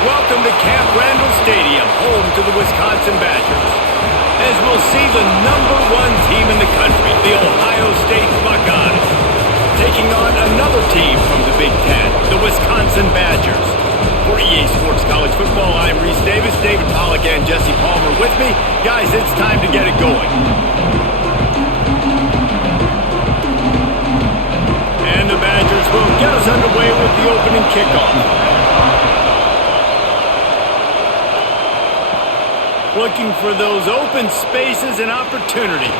Welcome to Camp Randall Stadium, home to the Wisconsin Badgers. As we'll see the #1 team in the country, the Ohio State Buckeyes, taking on another team from the Big Ten, the Wisconsin Badgers. For EA Sports College Football, I'm Reese Davis, David Pollack and Jesse Palmer with me. Guys, it's time to get it going. And the Badgers will get us underway with the opening kickoff. Looking for those open spaces and opportunity.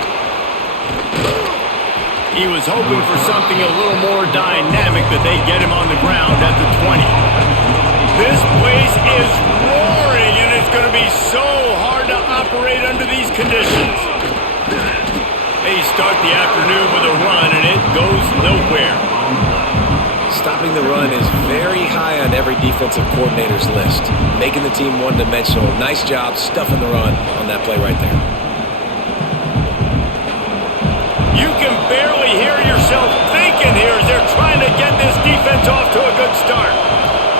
He was hoping for something a little more dynamic, but they get him on the ground at the 20. This place is roaring, and it's going to be so hard to operate under these conditions. They start the afternoon with a run, and it goes nowhere. Stopping the run is very high on every defensive coordinator's list. Making the team one-dimensional. Nice job stuffing the run on that play right there. You can barely hear yourself thinking here as they're trying to get this defense off to a good start.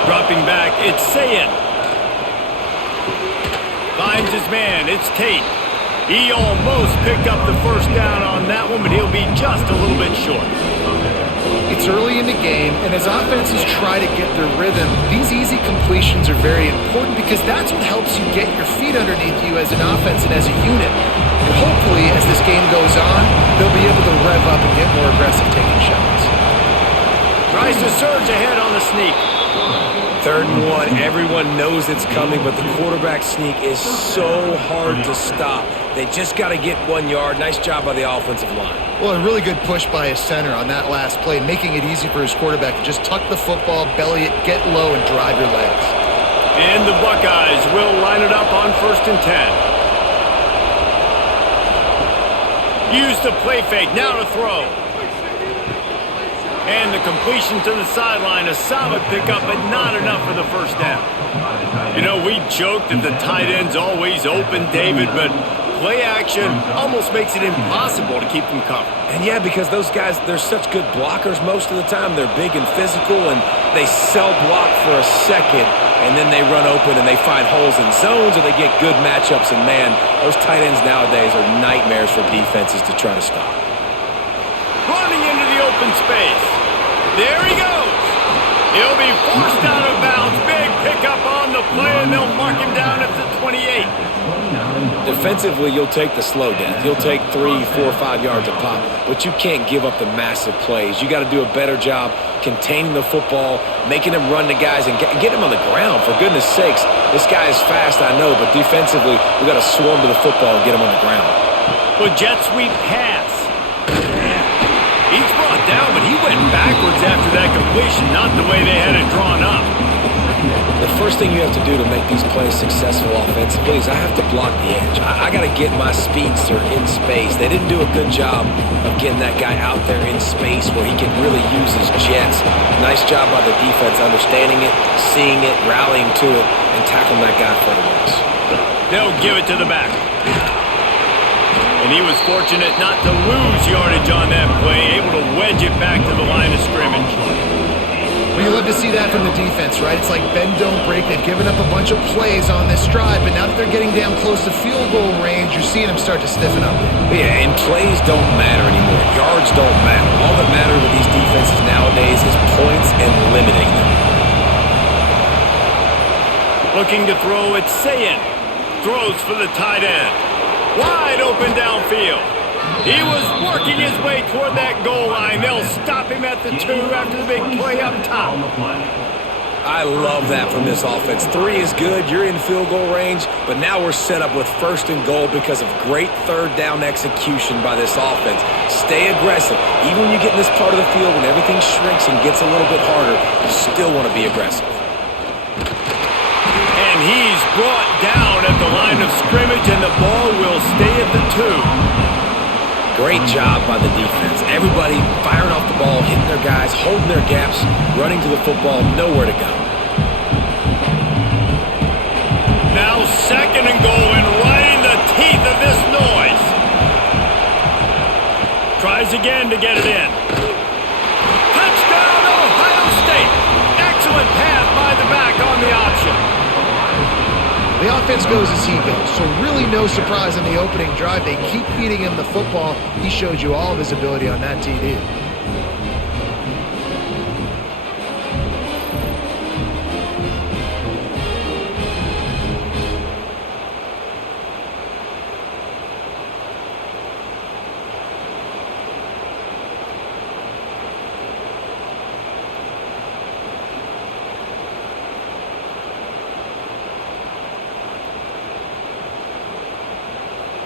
Dropping back, it's Sayin. Finds his man, it's Tate. He almost picked up the first down on that one, but he'll be just a little bit short. It's early in the game, and as offenses try to get their rhythm, these easy completions are very important because that's what helps you get your feet underneath you as an offense and as a unit. And hopefully, as this game goes on, they'll be able to rev up and get more aggressive taking shots. Tries to surge ahead on the sneak. 3rd and 1, everyone knows it's coming, but the quarterback sneak is so hard to stop. They just got to get 1 yard. Nice job by the offensive line. Well, a really good push by his center on that last play, making it easy for his quarterback to just tuck the football, belly it, get low, and drive your legs. And the Buckeyes will line it up on 1st and 10. Use the play fake, now to throw. And the completion to the sideline, a solid pickup, but not enough for the first down. You know, we joked that the tight end's always open, David, but play action almost makes it impossible to keep them covered. And yeah, because those guys, they're such good blockers most of the time. They're big and physical, and they sell block for a second, and then they run open and they find holes in zones, or they get good matchups. And man, those tight ends nowadays are nightmares for defenses to try to stop. Running into the open space. There he goes. He'll be forced out of bounds. Big pickup on the play, and they'll mark him down at the 28. Defensively, you'll take the slow death. You'll take 3, 4, 5 yards a pop, but you can't give up the massive plays. You got to do a better job containing the football, making him run to guys, and get him on the ground. For goodness sakes, this guy is fast, I know, but defensively, we got to swarm to the football and get him on the ground. Well, jet sweep pass. He's brought down, but he went backwards after that completion, not the way they had it drawn up. The first thing you have to do to make these plays successful offensively is I have to block the edge. I got to get my speedster in space. They didn't do a good job of getting that guy out there in space where he can really use his jets. Nice job by the defense understanding it, seeing it, rallying to it, and tackling that guy for the loss. They'll give it to the back. And he was fortunate not to lose yardage on that play, able to wedge it back to the line of scrimmage. Well, you love to see that from the defense, right? It's like bend, don't break. They've given up a bunch of plays on this drive, but now that they're getting down close to field goal range, you're seeing them start to stiffen up. Yeah, and plays don't matter anymore. Yards don't matter. All that matters with these defenses nowadays is points and limiting them. Looking to throw, it's Sayin. Throws for the tight end. Wide open downfield. He was working his way toward that goal line. They'll stop him at the 2 after the big play up top. I love that from this offense. 3 is good. You're in field goal range, but now we're set up with 1st and goal because of great 3rd down execution by this offense. Stay aggressive. Even when you get in this part of the field when everything shrinks and gets a little bit harder, you still want to be aggressive. And he's brought down at the line of scrimmage, and the ball will stay at the 2. Great job by the defense. Everybody firing off the ball, hitting their guys, holding their gaps, running to the football, nowhere to go. Now 2nd and goal, and right in the teeth of this noise. Tries again to get it in. Touchdown, Ohio State. Excellent pass by the back on the option. The offense goes as he goes, so really no surprise on the opening drive. They keep feeding him the football. He showed you all of his ability on that TD.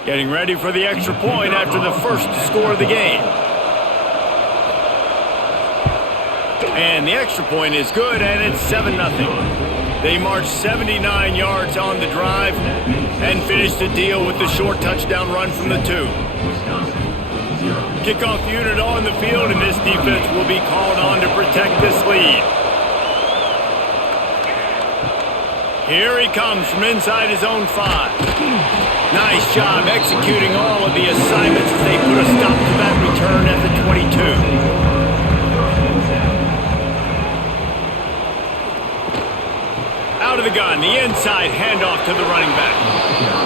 Getting ready for the extra point after the first score of the game. And the extra point is good, and it's 7-0. They marched 79 yards on the drive and finished the deal with the short touchdown run from the 2. Kickoff unit on the field, and this defense will be called on to protect this lead. Here he comes from inside his own 5. Nice job executing all of the assignments as they put a stop to that return at the 22. Out of the gun, the inside handoff to the running back.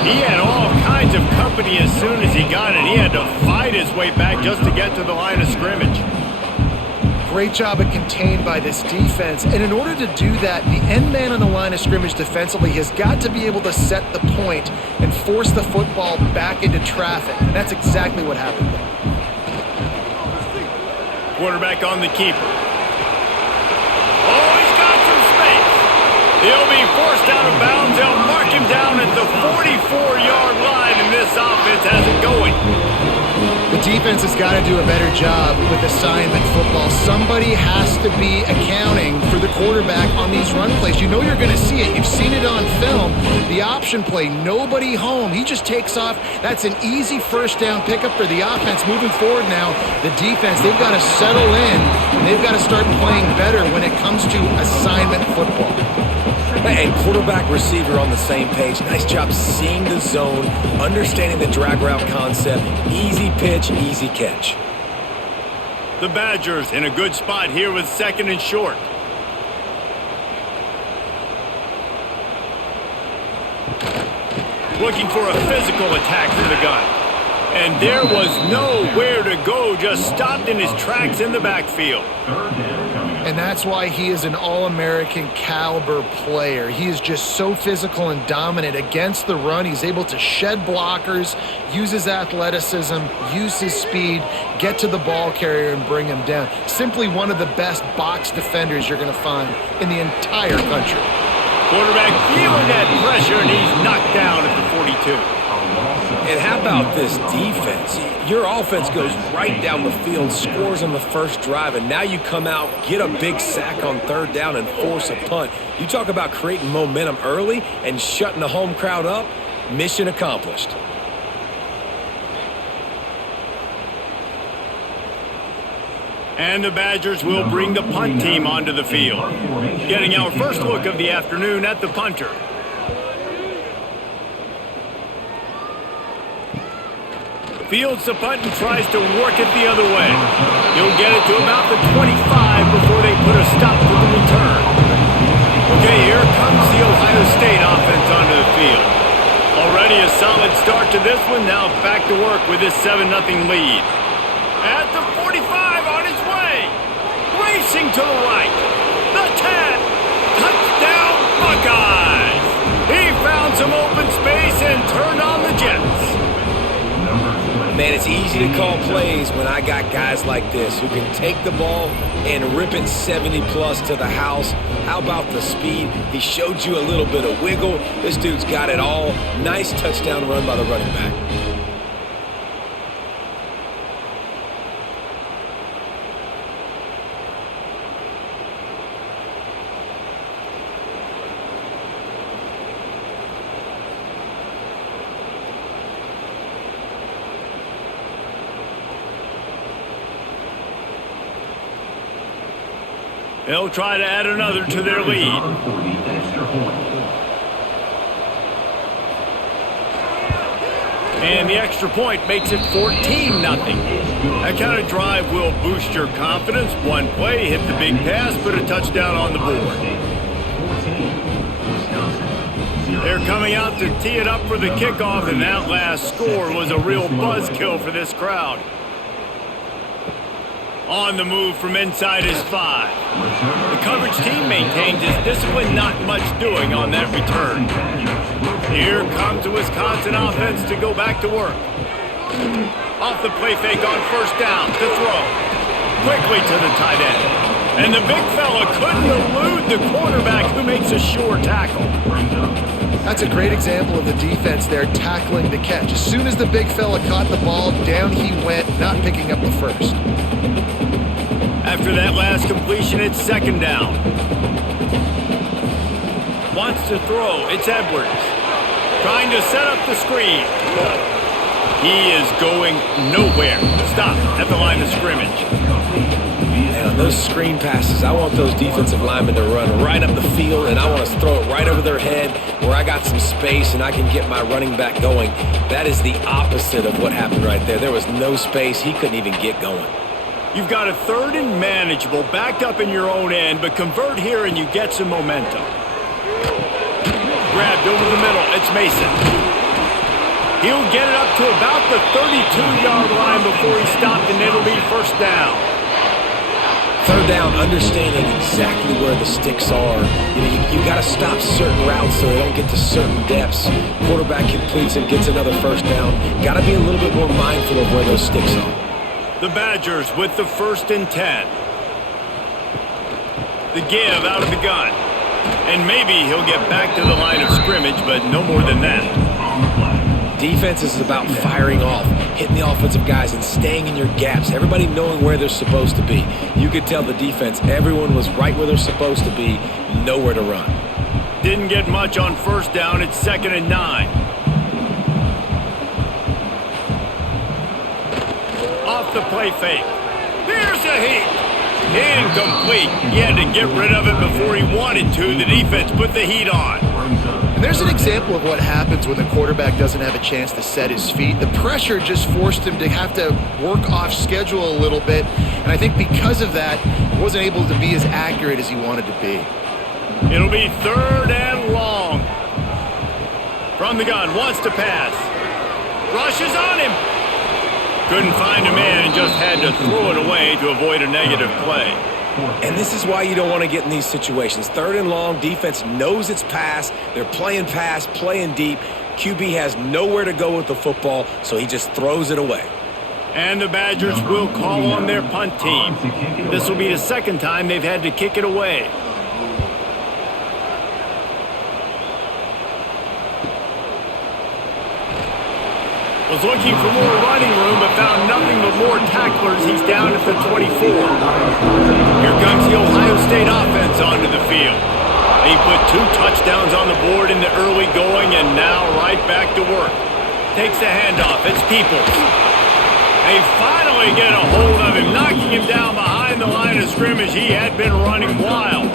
He had all kinds of company as soon as he got it. He had to fight his way back just to get to the line of scrimmage. Great job of contained by this defense. And in order to do that, the end man on the line of scrimmage defensively has got to be able to set the point and force the football back into traffic. And that's exactly what happened there. Quarterback on the keeper. Oh, he's got some space. He'll be forced out of bounds. They'll mark him down at the 44-yard line, and this offense has it going. The defense has got to do a better job with assignment football. Somebody has to be accounting for the quarterback on these run plays. You know you're going to see it. You've seen it on film. The option play, nobody home. He just takes off. That's an easy first down pickup for the offense. Moving forward now, the defense, they've got to settle in, and they've got to start playing better when it comes to assignment football. And quarterback receiver on the same page. Nice job seeing the zone, understanding the drag route concept. Easy pitch, easy catch. The Badgers in a good spot here with 2nd and short. Looking for a physical attack from the gun. And there was nowhere to go, just stopped in his tracks in the backfield. And that's why he is an All-American caliber player. He is just so physical and dominant against the run. He's able to shed blockers, use his athleticism, use his speed, get to the ball carrier and bring him down. Simply one of the best box defenders you're going to find in the entire country. Quarterback feeling that pressure, and he's knocked down at the 42. And how about this defense? Your offense goes right down the field, scores on the first drive, and now you come out, get a big sack on 3rd down, and force a punt. You talk about creating momentum early and shutting the home crowd up. Mission accomplished. And the Badgers will bring the punt team onto the field. Getting our first look of the afternoon at the punter. Fields the punt and tries to work it the other way. He'll get it to about the 25 before they put a stop to the return. Okay, here comes the Ohio State offense onto the field. Already a solid start to this one. Now back to work with this 7-0 lead. At the 45 on his way. Racing to the right. The 10. Touchdown Buckeyes. He found some open space and turned on the Jets. Man, it's easy to call plays when I got guys like this who can take the ball and rip it 70-plus to the house. How about the speed? He showed you a little bit of wiggle. This dude's got it all. Nice touchdown run by the running back. They'll try to add another to their lead. And the extra point makes it 14-0. That kind of drive will boost your confidence. One play, hit the big pass, put a touchdown on the board. They're coming out to tee it up for the kickoff, and that last score was a real buzzkill for this crowd. On the move from inside his 5. The coverage team maintains its discipline, not much doing on that return. Here comes the Wisconsin offense to go back to work. Off the play fake on first down to throw. Quickly to the tight end. And the big fella couldn't elude the quarterback who makes a sure tackle. That's a great example of the defense there tackling the catch. As soon as the big fella caught the ball, down he went, not picking up the first. After that last completion, it's second down. Wants to throw. It's Edwards. Trying to set up the screen. He is going nowhere. Stop at the line of scrimmage. And on those screen passes, I want those defensive linemen to run right up the field, and I want to throw it right over their head where I got some space and I can get my running back going. That is the opposite of what happened right there. There was no space. He couldn't even get going. You've got a third and manageable backed up in your own end, but convert here and you get some momentum. Grabbed over the middle. It's Mason. He'll get it up to about the 32-yard line before he stopped, and it'll be first down. Third down, understanding exactly where the sticks are. You got to stop certain routes so they don't get to certain depths. Quarterback completes and gets another first down. Got to be a little bit more mindful of where those sticks are. The Badgers with the 1st and 10. The give out of the gun. And maybe he'll get back to the line of scrimmage, but no more than that. Defense is about firing off, hitting the offensive guys, and staying in your gaps. Everybody knowing where they're supposed to be. You could tell the defense, everyone was right where they're supposed to be, nowhere to run. Didn't get much on first down. It's 2nd and 9. Off the play fake. Here's a heat. Incomplete. He had to get rid of it before he wanted to. The defense put the heat on. And there's an example of what happens when the quarterback doesn't have a chance to set his feet. The pressure just forced him to have to work off schedule a little bit. And I think because of that, he wasn't able to be as accurate as he wanted to be. It'll be 3rd and long. From the gun, wants to pass. Rushes on him. Couldn't find a man and just had to throw it away to avoid a negative play. And this is why you don't want to get in these situations. 3rd and long, defense knows it's pass. They're playing pass, playing deep. QB has nowhere to go with the football, so he just throws it away. And the Badgers will call on their punt team. This will be the 2nd time they've had to kick it away. Was looking for more running room, but found nothing but more tacklers. He's down at the 24. Here comes the Ohio State offense onto the field. He put 2 touchdowns on the board in the early going, and now right back to work. Takes the handoff. It's Peoples. They finally get a hold of him, knocking him down behind the line of scrimmage. He had been running wild.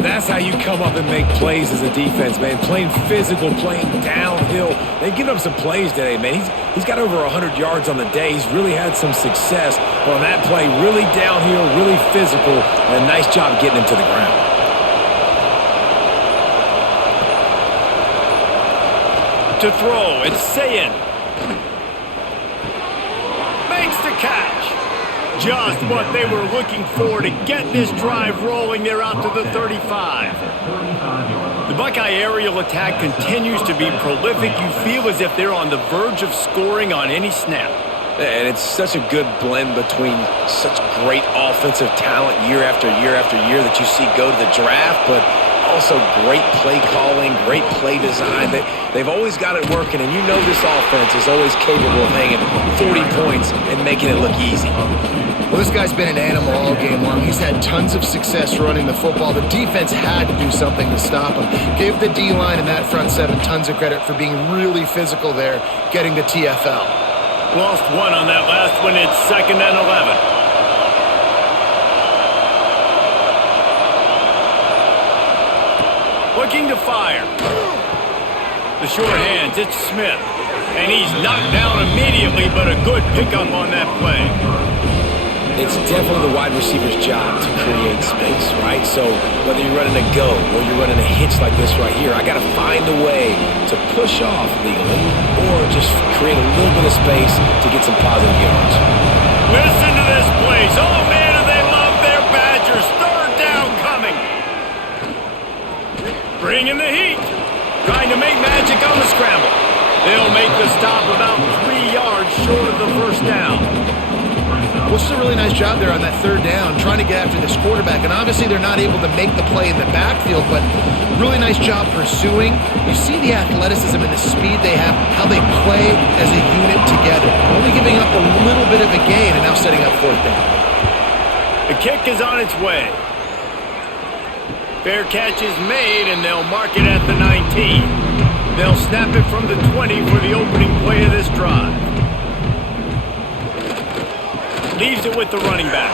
That's how you come up and make plays as a defense, man. Playing physical, playing downhill. They've given up some plays today, man. He's got over 100 yards on the day. He's really had some success. But on that play, really downhill, really physical, and a nice job getting him to the ground. To throw, it's Sayin. Makes the catch. Just what they were looking for to get this drive rolling. They're out to the 35. The Buckeye aerial attack continues to be prolific. You feel as if they're on the verge of scoring on any snap. And it's such a good blend between such great offensive talent year after year after year that you see go to the draft, but also great play calling, great play design. They've always got it working, and you know this offense is always capable of hanging 40 points and making it look easy. Well, this guy's been an animal all game long. He's had tons of success running the football. The defense had to do something to stop him. Give the D-line and that front 7 tons of credit for being really physical there, getting the TFL. Lost 1 on that last one. It's 2nd and 11. Looking to fire. The short hands, it's Smith. And he's knocked down immediately, but a good pickup on that play. it's definitely the wide receiver's job to create space, right? So whether you're running a go or you're running a hitch like this right here, I got to find a way to push off legally or just create a little bit of space to get some positive yards. Listen to this place. Oh, man, do they love their Badgers. Third down coming. Bringing the heat. Trying to make magic on the scramble. They'll make the stop about 3 yards short of the first down. Well, it's a really nice job there on that third down, trying to get after this quarterback. And obviously they're not able to make the play in the backfield, but really nice job pursuing. You see the athleticism and the speed they have, how they play as a unit together. Only giving up a little bit of a gain and now setting up fourth down. The kick is on its way. Fair catch is made, and they'll mark it at the 19. They'll snap it from the 20 for the opening play of this drive. Leaves it with the running back.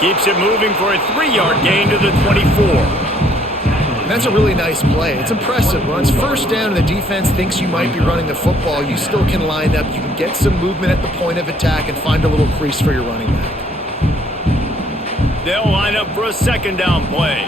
Keeps it moving for a 3-yard gain to the 24. And that's a really nice play. It's impressive. Once first down and the defense thinks you might be running the football, you still can line up. You can get some movement at the point of attack and find a little crease for your running back. They'll line up for a second down play.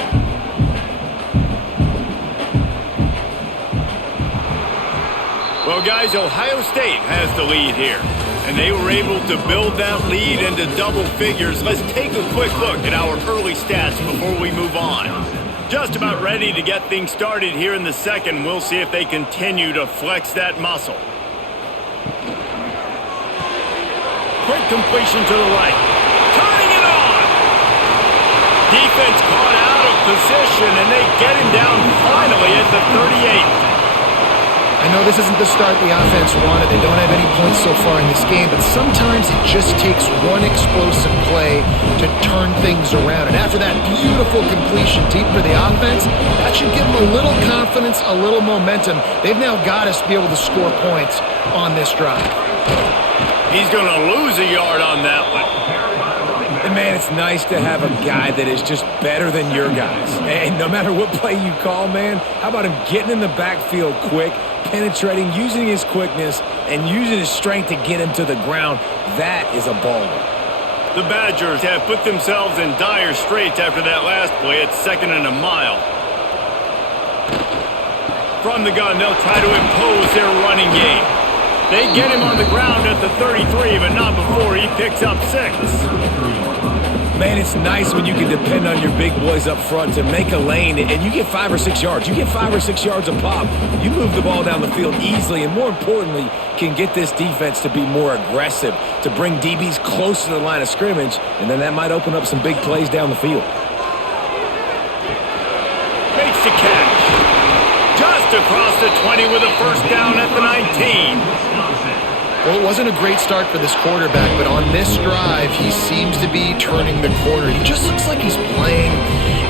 Well, guys, Ohio State has the lead here, and they were able to build that lead into double figures. Let's take a quick look at our early stats before we move on. Just about ready to get things started here in the second. We'll see if they continue to flex that muscle. Quick completion to the right. Turning it on! Defense caught out of position, and they get him down finally at the 38. I know this isn't the start the offense wanted. They don't have any points so far in this game, but sometimes it just takes one explosive play to turn things around. And after that beautiful completion deep for the offense, that should give them a little confidence, a little momentum. They've now got us to be able to score points on this drive. He's going to lose a yard on that one. And, man, it's nice to have a guy that is just better than your guys. And no matter what play you call, man, how about him getting in the backfield quick, penetrating, using his quickness, and using his strength to get him to the ground? That is a baller. The Badgers have put themselves in dire straits after that last play at 2nd and a mile. From the gun, they'll try to impose their running game. They get him on the ground at the 33, but not before he picks up 6. Man, it's nice when you can depend on your big boys up front to make a lane, and you get 5 or 6 yards. You get 5 or 6 yards a pop. You move the ball down the field easily, and more importantly, can get this defense to be more aggressive, to bring DBs close to the line of scrimmage, and then that might open up some big plays down the field. Makes the catch. Just across the 20 with a first down at the 19. Well, it wasn't a great start for this quarterback, but on this drive, he seems to be turning the corner. He just looks like he's playing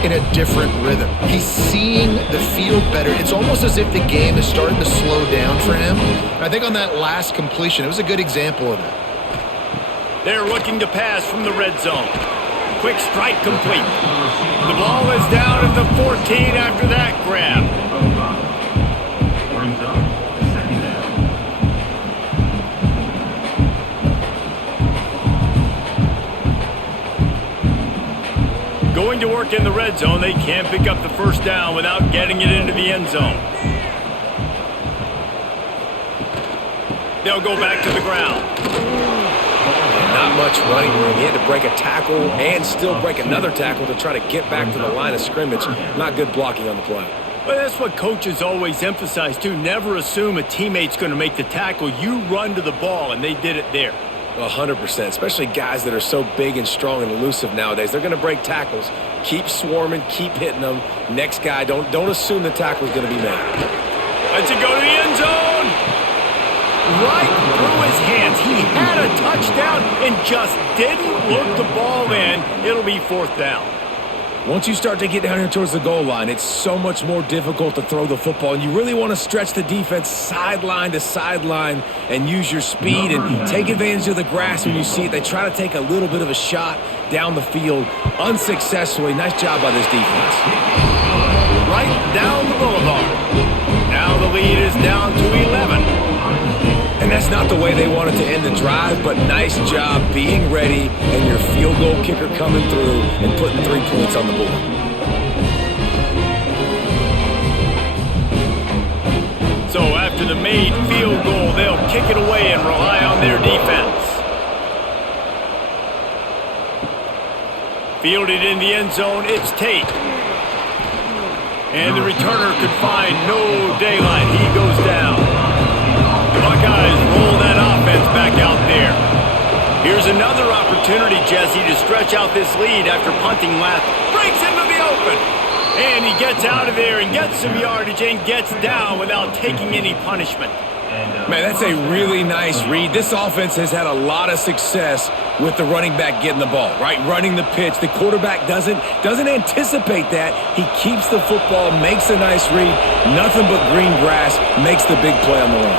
in a different rhythm. He's seeing the field better. It's almost as if the game is starting to slow down for him. I think on that last completion, it was a good example of that. They're looking to pass from the red zone. Quick strike complete. The ball is down at the 14 after that grab. Going to work in the red zone, they can't pick up the first down without getting it into the end zone. They'll go back to the ground. Not much running room. He had to break a tackle and still break another tackle to try to get back to the line of scrimmage. Not good blocking on the play. But that's what coaches always emphasize, too. Never assume a teammate's going to make the tackle. You run to the ball, and they did it there. 100%, especially guys that are so big and strong and elusive nowadays. They're going to break tackles. Keep swarming, keep hitting them. Next guy, don't assume the tackle's going to be made. Let's it go to the end zone. Right through his hands. He had a touchdown and just didn't look the ball in. It'll be fourth down. Once you start to get down here towards the goal line, it's so much more difficult to throw the football, and you really want to stretch the defense sideline to sideline and use your speed and take advantage of the grass when you see it. They try to take a little bit of a shot down the field unsuccessfully. Nice job by this defense. Right down the boulevard. Now the lead is down to 11. And that's not the way they wanted to end the drive, but nice job being ready and your field goal kicker coming through and putting 3 points on the board. So after the made field goal, they'll kick it away and rely on their defense. Fielded in the end zone, it's Tate. And the returner could find no daylight. He goes down. The Buckeyes roll that offense back out there. Here's another opportunity, Jesse, to stretch out this lead after punting last. Breaks into the open. And he gets out of there and gets some yardage and gets down without taking any punishment. Man, that's a really nice read. This offense has had a lot of success with the running back getting the ball, right? Running the pitch. The quarterback doesn't anticipate that. He keeps the football, makes a nice read. Nothing but green grass, makes the big play on the run.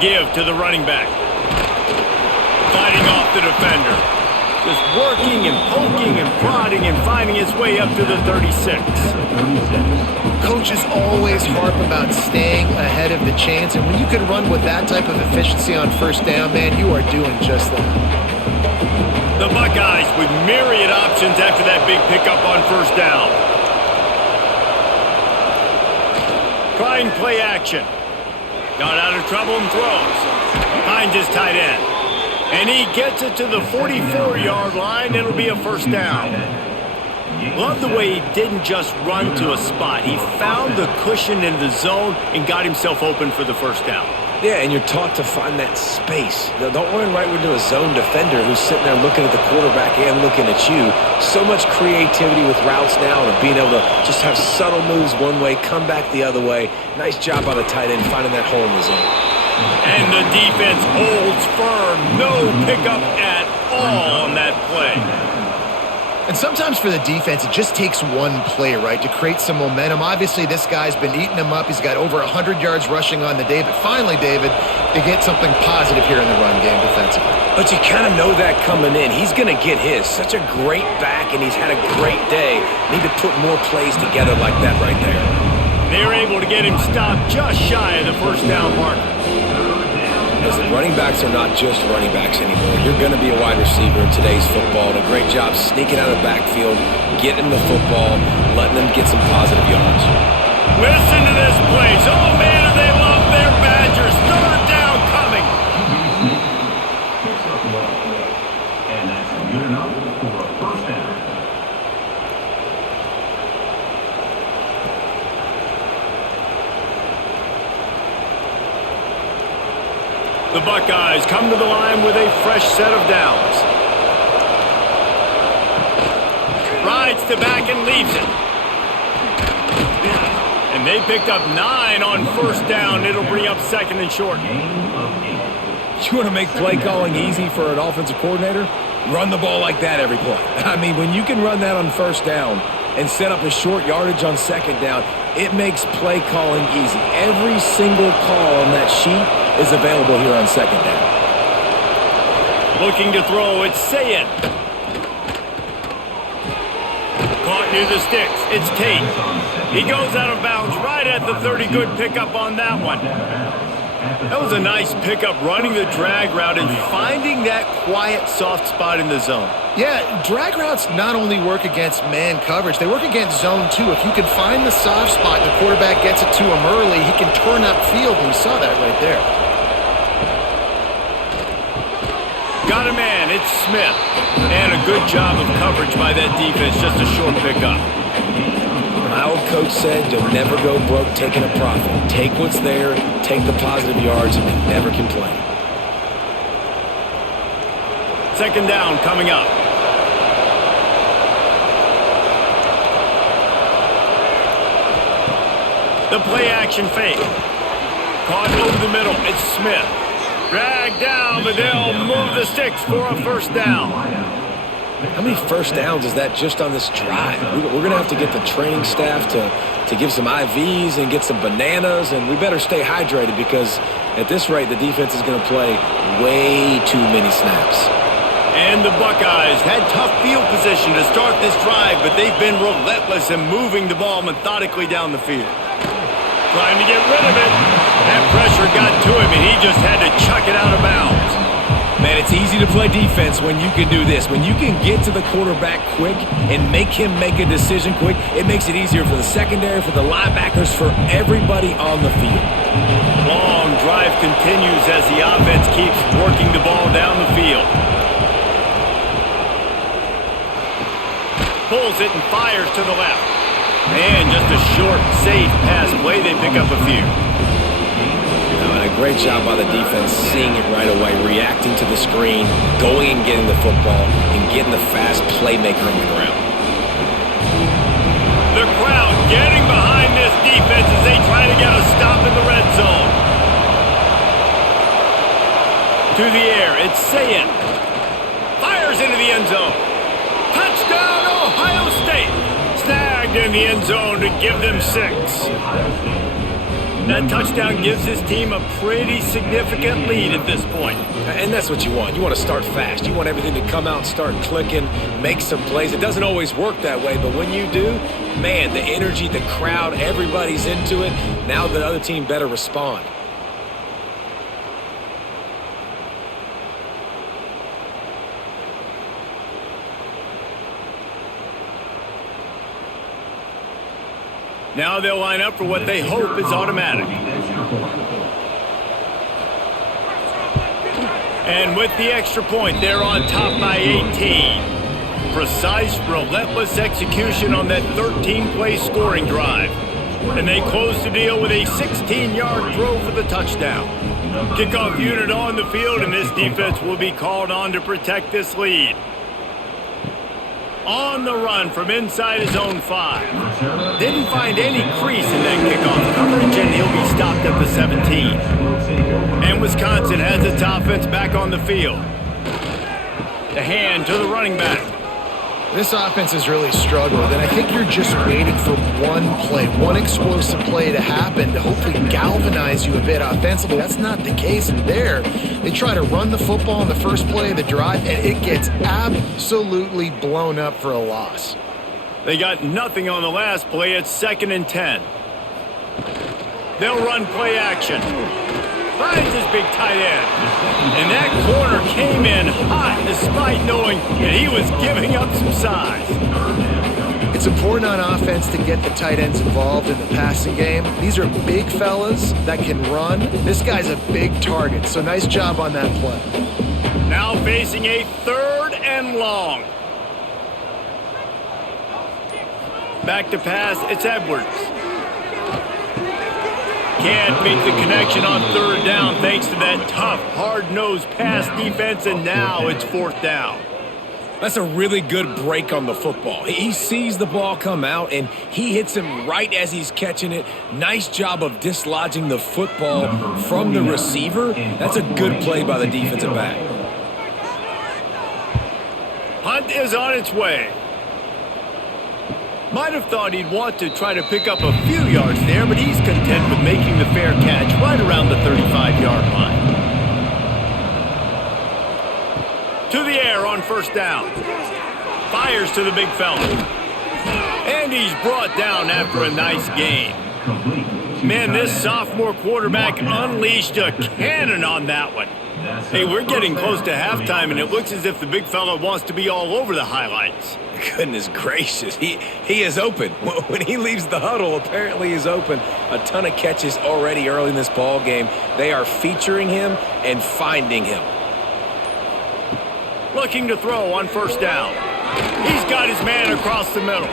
Give to the running back. Fighting off the defender. Just working and poking and prodding and finding his way up to the 36. Coaches always harp about staying ahead of the chains, and when you can run with that type of efficiency on first down, man, you are doing just that. The Buckeyes with myriad options after that big pickup on first down. Trying play action. Got out of trouble and throws. Finds his tight end. And he gets it to the 44-yard line. It'll be a first down. Love the way he didn't just run to a spot. He found the cushion in the zone and got himself open for the first down. Yeah, and you're taught to find that space. Don't run right into a zone defender who's sitting there looking at the quarterback and looking at you. So much creativity with routes now and being able to just have subtle moves one way, come back the other way. Nice job by the tight end finding that hole in the zone. And the defense holds firm. No pickup at all on that play. And sometimes for the defense, it just takes one play, right, to create some momentum. Obviously, this guy's been eating him up. He's got over 100 yards rushing on the day. But finally, David, they get something positive here in the run game defensively. But you kind of know that coming in. He's going to get his. Such a great back, and he's had a great day. Need to put more plays together like that right there. They're able to get him stopped just shy of the first down mark. Listen, running backs are not just running backs anymore. You're going to be a wide receiver in today's football. And a great job sneaking out of the backfield, getting the football, letting them get some positive yards. Listen to this place. Oh, man, they love their Badgers. Third down coming. And that's good enough for a first down. The Buckeyes come to the line with a fresh set of downs. Rides to back and leaves it. And they picked up 9 on first down. It'll bring up second and short. You want to make play calling easy for an offensive coordinator? Run the ball like that every play. I mean, when you can run that on first down and set up a short yardage on second down, it makes play calling easy. Every single call on that sheet is available here on second down. Looking to throw, it's Sayed. Caught near the sticks, it's Tate. He goes out of bounds right at the 30. Good pickup on that one. That was a nice pickup, running the drag route and finding that quiet, soft spot in the zone. Yeah, drag routes not only work against man coverage, they work against zone too. If you can find the soft spot and the quarterback gets it to him early, he can turn upfield, and we saw that right there. Got a man, it's Smith. And a good job of coverage by that defense, just a short pickup. My old coach said you'll never go broke taking a profit. Take what's there, take the positive yards, and never complain. Second down coming up. The play action fake. Caught over the middle, it's Smith. Dragged down, but they'll move the sticks for a first down. How many first downs is that just on this drive? We're going to have to get the training staff to give some IVs and get some bananas, and we better stay hydrated because at this rate, the defense is going to play way too many snaps. And the Buckeyes had tough field position to start this drive, but they've been relentless in moving the ball methodically down the field. Trying to get rid of it. That pressure got to him, and he just had to chuck it out of bounds. Man, it's easy to play defense when you can do this. When you can get to the quarterback quick and make him make a decision quick, it makes it easier for the secondary, for the linebackers, for everybody on the field. Long drive continues as the offense keeps working the ball down the field. Pulls it and fires to the left. And just a short, safe pass play. They pick up a few. And a great job by the defense seeing it right away, reacting to the screen, going and getting the football, and getting the fast playmaker on the ground. The crowd getting behind this defense as they try to get a stop in the red zone. To the air, it's Sayin. Fires into the end zone. Touchdown, Ohio State. Snagged in the end zone to give them 6. That touchdown gives his team a pretty significant lead at this point. And that's what you want. You want to start fast. You want everything to come out and start clicking, make some plays. It doesn't always work that way, but when you do, man, the energy, the crowd, everybody's into it. Now the other team better respond. Now they'll line up for what they hope is automatic. And with the extra point, they're on top by 18. Precise, relentless execution on that 13-play scoring drive. And they close the deal with a 16-yard throw for the touchdown. Kickoff unit on the field, and this defense will be called on to protect this lead. On the run from inside his own 5. Didn't find any crease in that kickoff coverage, and he'll be stopped at the 17. And Wisconsin has its offense back on the field. The hand to the running back. This offense has really struggled, and I think you're just waiting for one play, one explosive play to happen to hopefully galvanize you a bit offensively. That's not the case there. They try to run the football in the first play of the drive, and it gets absolutely blown up for a loss. They got nothing on the last play. It's 2nd and 10. They'll run play action. Finds his big tight end. And that corner came in hot despite knowing that he was giving up some size. It's important on offense to get the tight ends involved in the passing game. These are big fellas that can run. This guy's a big target, so nice job on that play. Now facing a 3rd and long. Back to pass, it's Edwards. Can't make the connection on 3rd down thanks to that tough, hard-nosed pass defense, and now it's 4th down. That's a really good break on the football. He sees the ball come out, and he hits him right as he's catching it. Nice job of dislodging the football from the receiver. That's a good play by the defensive back. Punt is on its way. Might have thought he'd want to try to pick up a few yards there, but he's content with making the fair catch right around the 35-yard line. To the air on 1st down. Fires to the big fella. And he's brought down after a nice gain. Man, this sophomore quarterback unleashed a cannon on that one. Hey, we're getting close to halftime, and it looks as if the big fella wants to be all over the highlights. Goodness gracious, he is open. When he leaves the huddle, apparently he's open. A ton of catches already early in this ball game. They are featuring him and finding him. Looking to throw on 1st down. He's got his man across the middle.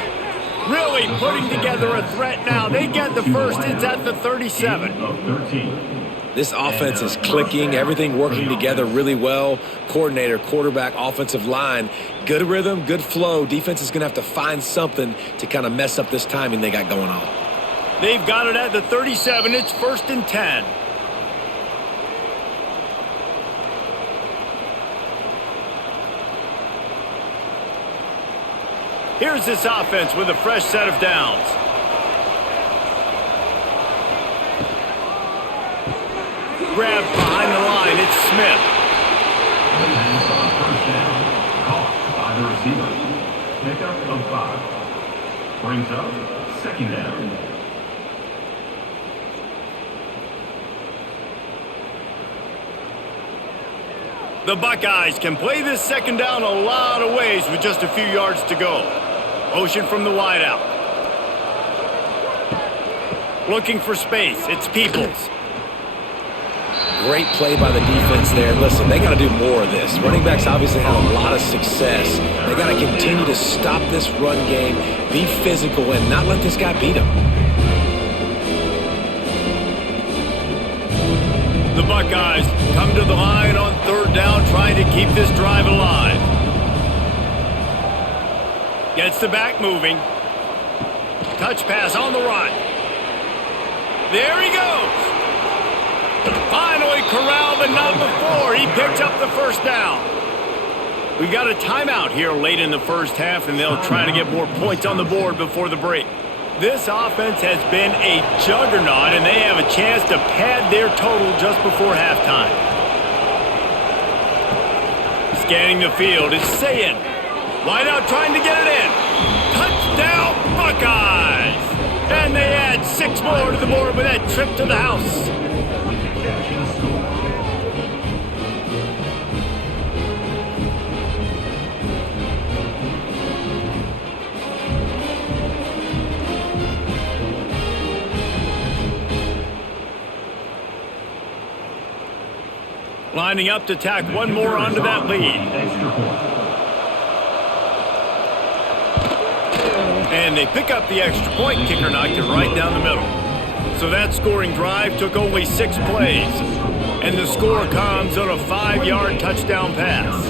Really putting together a threat now. They get the first. It's at the 37. This offense is clicking, everything working together really well. Coordinator, quarterback, offensive line, good rhythm, good flow. Defense is going to have to find something to kind of mess up this timing they got going on. They've got it at the 37. It's 1st and 10. Here's this offense with a fresh set of downs. Grabbed behind the line, it's Smith. Caught by the receiver. Pickup of 5. Brings up 2nd down. The Buckeyes can play this second down a lot of ways with just a few yards to go. Motion from the wideout. Looking for space. It's Peoples. Great play by the defense there. Listen, they got to do more of this. Running backs obviously had a lot of success. They got to continue to stop this run game, be physical, and not let this guy beat them. The Buckeyes come to the line on third down, trying to keep this drive alive. Gets the back moving. Touch pass on the run. There he goes. Finally corralled, but not before. He picks up the first down. We've got a timeout here late in the first half, and they'll try to get more points on the board before the break. This offense has been a juggernaut, and they have a chance to pad their total just before halftime. Scanning the field is Sayin. Wide out trying to get it in. Touchdown, Buckeyes! And they add 6 more to the board with that trip to the house. Lining up to tack one more onto that lead. And they pick up the extra point. Kicker knocked it right down the middle. So that scoring drive took only 6 plays. And the score comes on a 5-yard touchdown pass.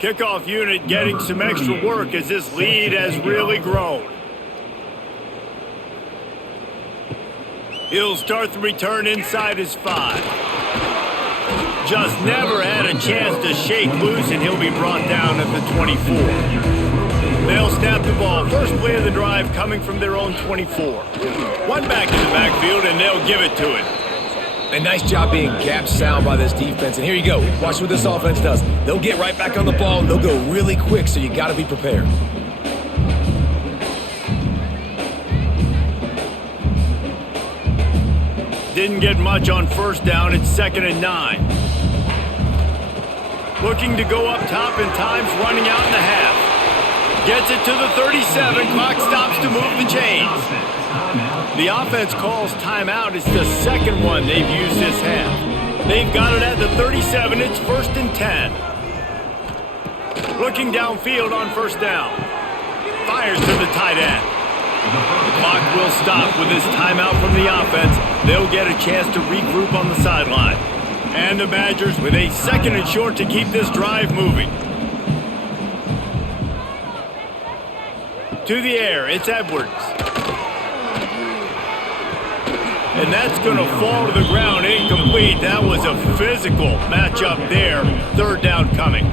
Kickoff unit getting some extra work as this lead has really grown. He'll start the return inside his 5. Just never had a chance to shake loose, and he'll be brought down at the 24. They'll snap the ball. First play of the drive coming from their own 24. One back in the backfield, and they'll give it to him. A nice job being gap sound by this defense. And here you go. Watch what this offense does. They'll get right back on the ball, and they'll go really quick, so you got to be prepared. Didn't get much on first down. It's 2nd and 9. Looking to go up top, and time's running out in the half. Gets it to the 37. Clock stops to move the chains. The offense calls timeout. It's the second one they've used this half. They've got it at the 37. It's 1st and 10. Looking downfield on first down. Fires to the tight end. The clock will stop with this timeout from the offense. They'll get a chance to regroup on the sideline. And the Badgers with a 2nd and short to keep this drive moving. To the air, it's Edwards. And that's going to fall to the ground, incomplete. That was a physical matchup there. 3rd down coming.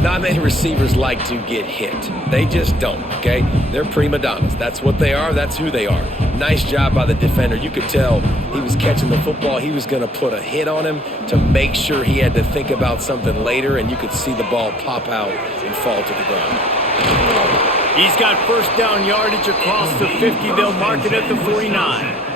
Not many receivers like to get hit. They just don't, okay? They're prima donnas. That's what they are. That's who they are. Nice job by the defender. You could tell he was catching the football. He was going to put a hit on him to make sure he had to think about something later, and you could see the ball pop out and fall to the ground. He's got first down yardage across the 50. They'll mark it at the 49.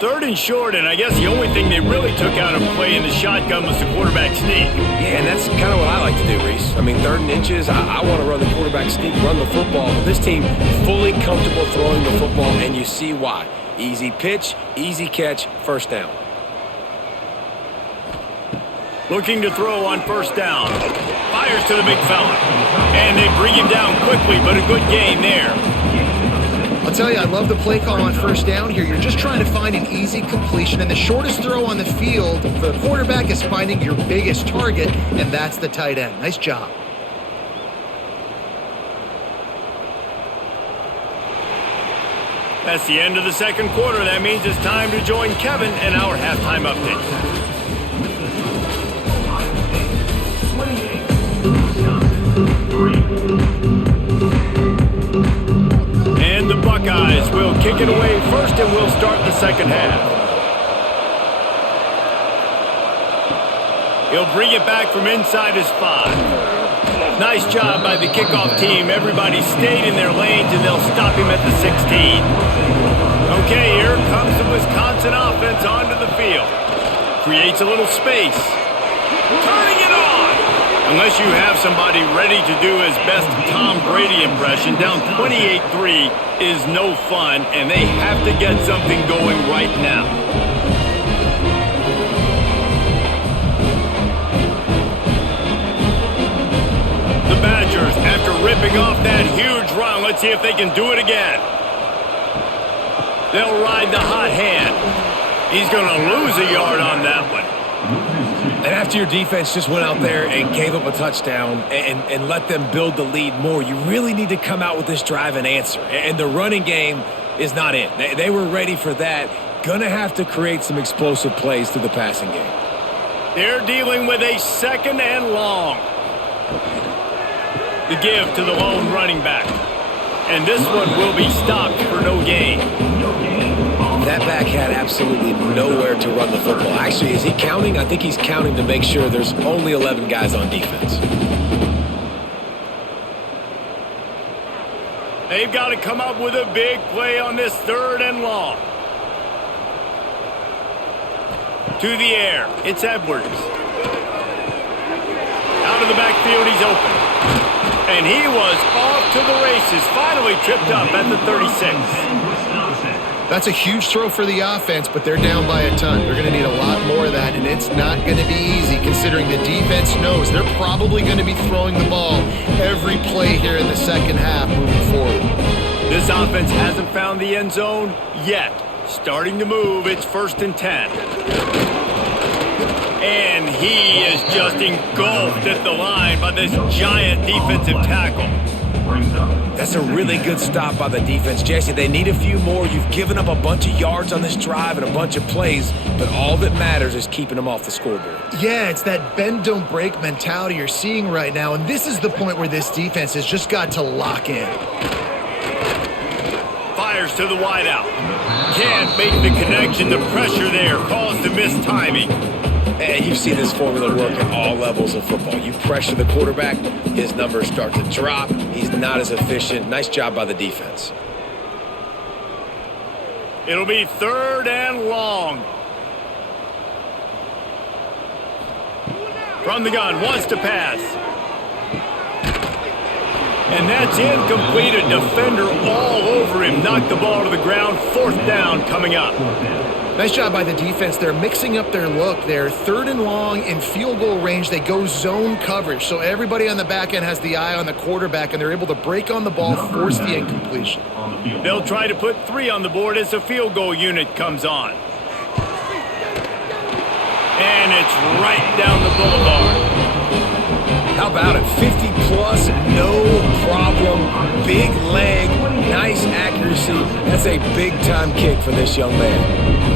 3rd and short, and I guess the only thing they really took out of play in the shotgun was the quarterback sneak. Yeah, and that's kind of what I like to do, Reese. I mean, 3rd and inches, I want to run the quarterback sneak, run the football. But this team fully comfortable throwing the football, and you see why. Easy pitch, easy catch, first down. Looking to throw on first down. Fires to the big fella. And they bring him down quickly, but a good gain there. I'll tell you, I love the play call on first down here. You're just trying to find an easy completion, and the shortest throw on the field for the quarterback is finding your biggest target, and that's the tight end. Nice job. That's the end of the second quarter. That means it's time to join Kevin in our halftime update. And the Buckeyes will kick it away first, and we'll start the second half. He'll bring it back from inside his 5. Nice job by the kickoff team. Everybody stayed in their lanes, and they'll stop him at the 16. Okay, here comes the Wisconsin offense onto the field. Creates a little space. Turning it on! Unless you have somebody ready to do his best Tom Brady impression, down 28-3 is no fun, and they have to get something going right now. The Badgers, after ripping off that huge run, let's see if they can do it again. They'll ride the hot hand. He's going to lose a yard on that one. And after your defense just went out there and gave up a touchdown and let them build the lead more, you really need to come out with this drive and answer. And the running game is not in. They were ready for that. Going to have to create some explosive plays through the passing game. They're dealing with a 2nd and long. The give to the lone running back. And this one will be stopped for no gain. That back had absolutely nowhere to run the football. Actually, is he counting? I think he's counting to make sure there's only 11 guys on defense. They've got to come up with a big play on this 3rd and long. To the air. It's Edwards. Out of the backfield, he's open. And he was off to the races. Finally tripped up at the 36. That's a huge throw for the offense, but they're down by a ton. They're going to need a lot more of that, and it's not going to be easy considering the defense knows they're probably going to be throwing the ball every play here in the second half moving forward. This offense hasn't found the end zone yet. Starting to move, it's 1st and 10. And he is just engulfed at the line by this giant defensive tackle. That's a really good stop by the defense, Jesse. They need a few more. You've given up a bunch of yards on this drive and a bunch of plays, but all that matters is keeping them off the scoreboard. Yeah, it's that bend, don't break mentality you're seeing right now, and this is the point where this defense has just got to lock in. Fires to the wideout. Can't make the connection. The pressure there caused the mistiming. And you've seen this formula work at all levels of football. You pressure the quarterback, his numbers start to drop. He's not as efficient. Nice job by the defense. It'll be 3rd and long. From the gun, wants to pass. And that's incomplete. A defender all over him. Knocked the ball to the ground. 4th down coming up. Nice job by the defense. They're mixing up their look. They're 3rd and long in field goal range. They go zone coverage. So everybody on the back end has the eye on the quarterback, and they're able to break on the ball, force the incompletion. They'll try to put 3 on the board as the field goal unit comes on. And it's right down the boulevard. How about it? 50-plus, no problem. Big leg, nice accuracy. That's a big-time kick for this young man.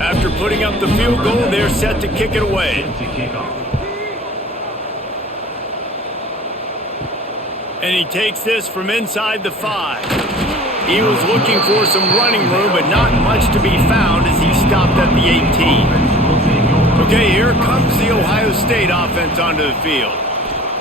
After putting up the field goal, they're set to kick it away. And he takes this from inside the 5. He was looking for some running room, but not much to be found as he stopped at the 18. Okay, here comes the Ohio State offense onto the field.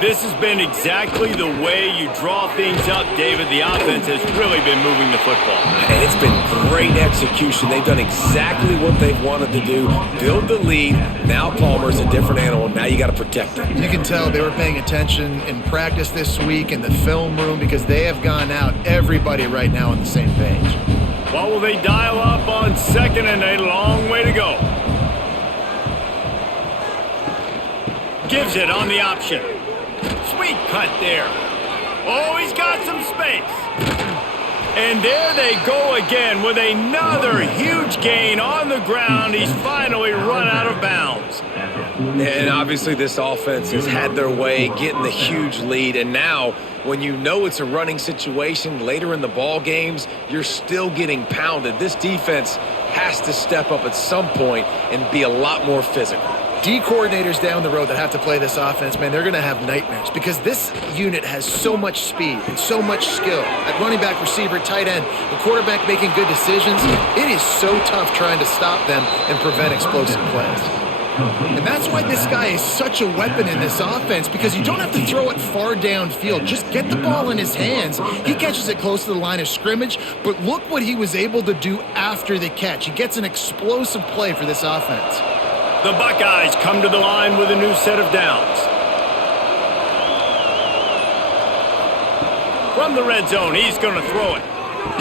This has been exactly the way you draw things up, David. The offense has really been moving the football. And it's been great execution. They've done exactly what they've wanted to do. Build the lead. Now Palmer's a different animal. Now you got to protect him. You can tell they were paying attention in practice this week in the film room because they have gone out, everybody right now on the same page. What will they dial up on 2nd and a long way to go? Gives it on the option. Sweet cut there. Oh, he's got some space. And there they go again with another huge gain on the ground. He's finally run out of bounds. And obviously this offense has had their way, getting the huge lead. And now, when you know it's a running situation later in the ball games, you're still getting pounded. This defense has to step up at some point and be a lot more physical. D coordinators down the road that have to play this offense, man, they're going to have nightmares because this unit has so much speed and so much skill. At running back, receiver, tight end, the quarterback making good decisions, it is so tough trying to stop them and prevent explosive plays. And that's why this guy is such a weapon in this offense, because you don't have to throw it far downfield. Just get the ball in his hands. He catches it close to the line of scrimmage, but look what he was able to do after the catch. He gets an explosive play for this offense. The Buckeyes come to the line with a new set of downs. From the red zone, he's going to throw it.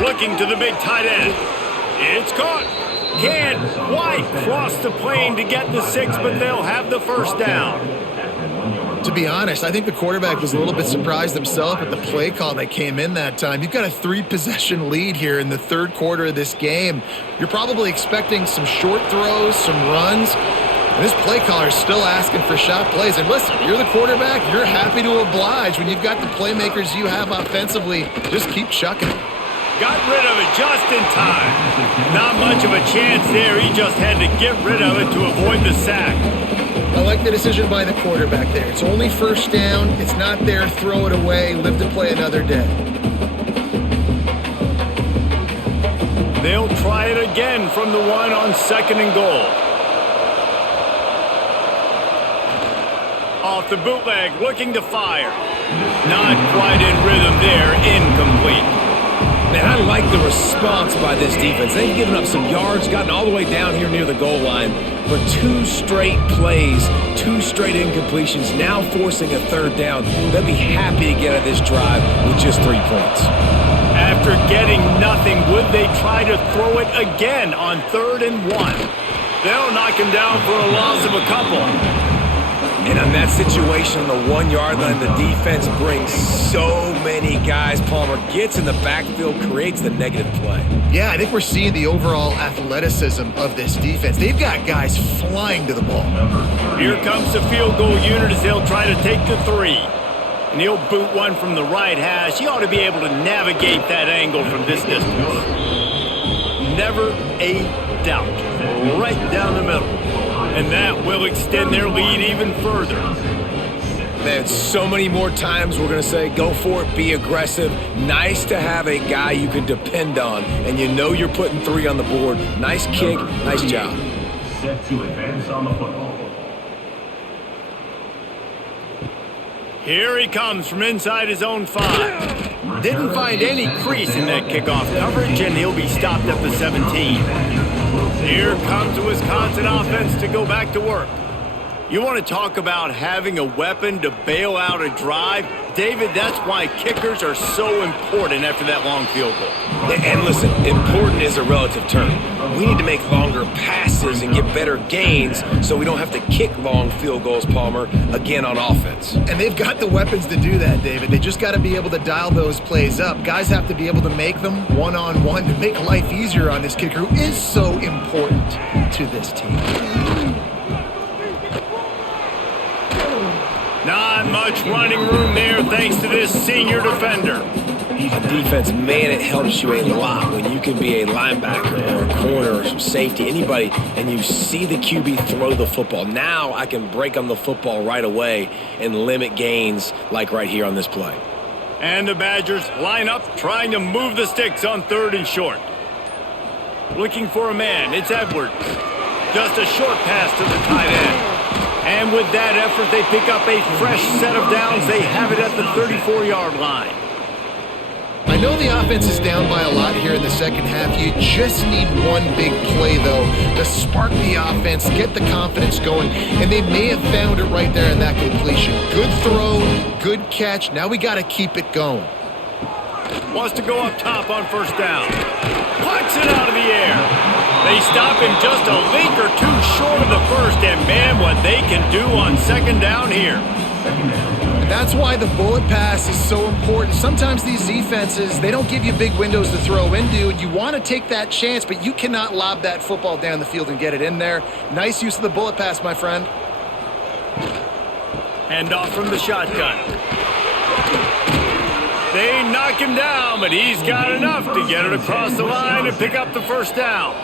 Looking to the big tight end. It's caught. Can't quite cross the plane to get the 6, but they'll have the first down. To be honest, I think the quarterback was a little bit surprised himself at the play call that came in that time. You've got a 3-possession lead here in the third quarter of this game. You're probably expecting some short throws, some runs. And this play caller is still asking for shot plays. And listen, you're the quarterback. You're happy to oblige when you've got the playmakers you have offensively. Just keep chucking it. Got rid of it just in time. Not much of a chance there. He just had to get rid of it to avoid the sack. I like the decision by the quarterback there. It's only first down. It's not there. Throw it away. Live to play another day. They'll try it again from the 1 on 2nd and goal. Off the bootleg, looking to fire. Not quite in rhythm there. Incomplete. Man, I like the response by this defense. They've given up some yards, gotten all the way down here near the goal line, but 2 straight plays, 2 straight incompletions, now forcing a 3rd down. They'll be happy to get out of this drive with just 3 points. After getting nothing, would they try to throw it again on 3rd and 1? They'll knock him down for a loss of a couple. And on that situation on the 1-yard line, the defense brings so many guys. Palmer gets in the backfield, creates the negative play. Yeah, I think we're seeing the overall athleticism of this defense. They've got guys flying to the ball. Here comes the field goal unit as they'll try to take the 3. And he'll boot one from the right hash. He ought to be able to navigate that angle from this distance. Never a doubt. Right down the middle. And that will extend their lead even further. Man, so many more times we're going to say, go for it, be aggressive. Nice to have a guy you can depend on, and you know you're putting 3 on the board. Nice kick, nice job. Set to advance on the football. Here he comes from inside his own 5. Didn't find any crease in that kickoff coverage, and he'll be stopped at the 17. Here comes the Wisconsin offense to go back to work. You want to talk about having a weapon to bail out a drive? David, that's why kickers are so important after that long field goal. And listen, important is a relative term. We need to make longer passes and get better gains so we don't have to kick long field goals, Palmer, again on offense. And they've got the weapons to do that, David. They just got to be able to dial those plays up. Guys have to be able to make them one-on-one to make life easier on this kicker who is so important to this team. Not much running room there thanks to this senior defender. On defense, man, it helps you a lot when you can be a linebacker or a corner or some safety, anybody, and you see the QB throw the football. Now I can break on the football right away and limit gains like right here on this play. And the Badgers line up trying to move the sticks on 3rd and short. Looking for a man, it's Edwards. Just a short pass to the tight end. And with that effort, they pick up a fresh set of downs. They have it at the 34-yard line. I know the offense is down by a lot here in the second half. You just need one big play, though, to spark the offense, get the confidence going, and they may have found it right there in that completion. Good throw, good catch. Now we got to keep it going. Wants to go up top on 1st down. Plucks it out of the air. They stop him just a link or 2 short of the 1st, and man, what they can do on 2nd down here. And that's why the bullet pass is so important. Sometimes these defenses, they don't give you big windows to throw into, and you want to take that chance, but you cannot lob that football down the field and get it in there. Nice use of the bullet pass, my friend. Hand off from the shotgun. They knock him down, but he's got enough to get it across the line and pick up the 1st down.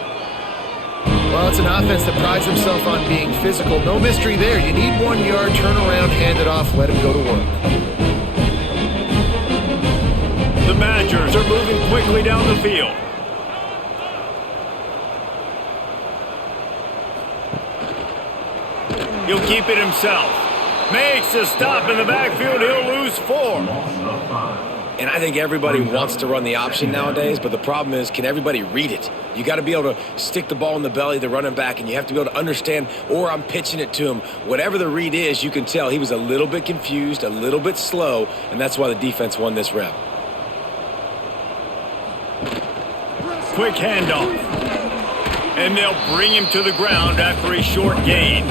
Well, it's an offense that prides himself on being physical. No mystery there. You need 1 yard, turn around, hand it off, let him go to work. The Badgers are moving quickly down the field. He'll keep it himself. Makes a stop in the backfield. He'll lose 4. And I think everybody wants to run the option nowadays, but the problem is, can everybody read it? You got to be able to stick the ball in the belly of the running back, and you have to be able to understand, or I'm pitching it to him. Whatever the read is, you can tell he was a little bit confused, a little bit slow, and that's why the defense won this rep. Quick handoff. And they'll bring him to the ground after a short gain.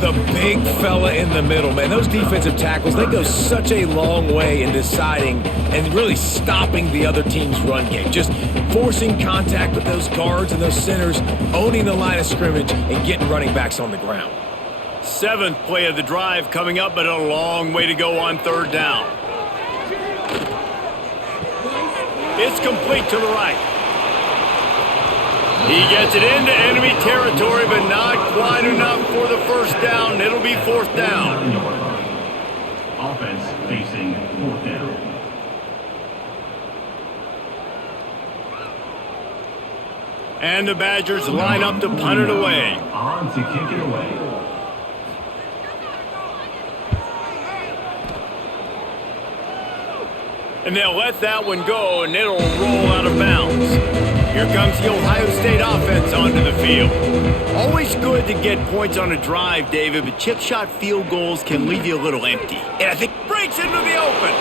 The big fella in the middle, man. Those defensive tackles, they go such a long way in deciding and really stopping the other team's run game. Just forcing contact with those guards and those centers, owning the line of scrimmage, and getting running backs on the ground. 7th play of the drive coming up, but a long way to go on 3rd down. It's complete to the right. He gets it into enemy territory, but not quite enough for the 1st down. It'll be 4th down. Offense facing 4th down. And the Badgers line up to punt it away. On to kick it away. And they'll let that one go, and it'll roll out of bounds. Here comes the Ohio State offense onto the field. Always good to get points on a drive, David, but chip shot field goals can leave you a little empty. And I think breaks into the open.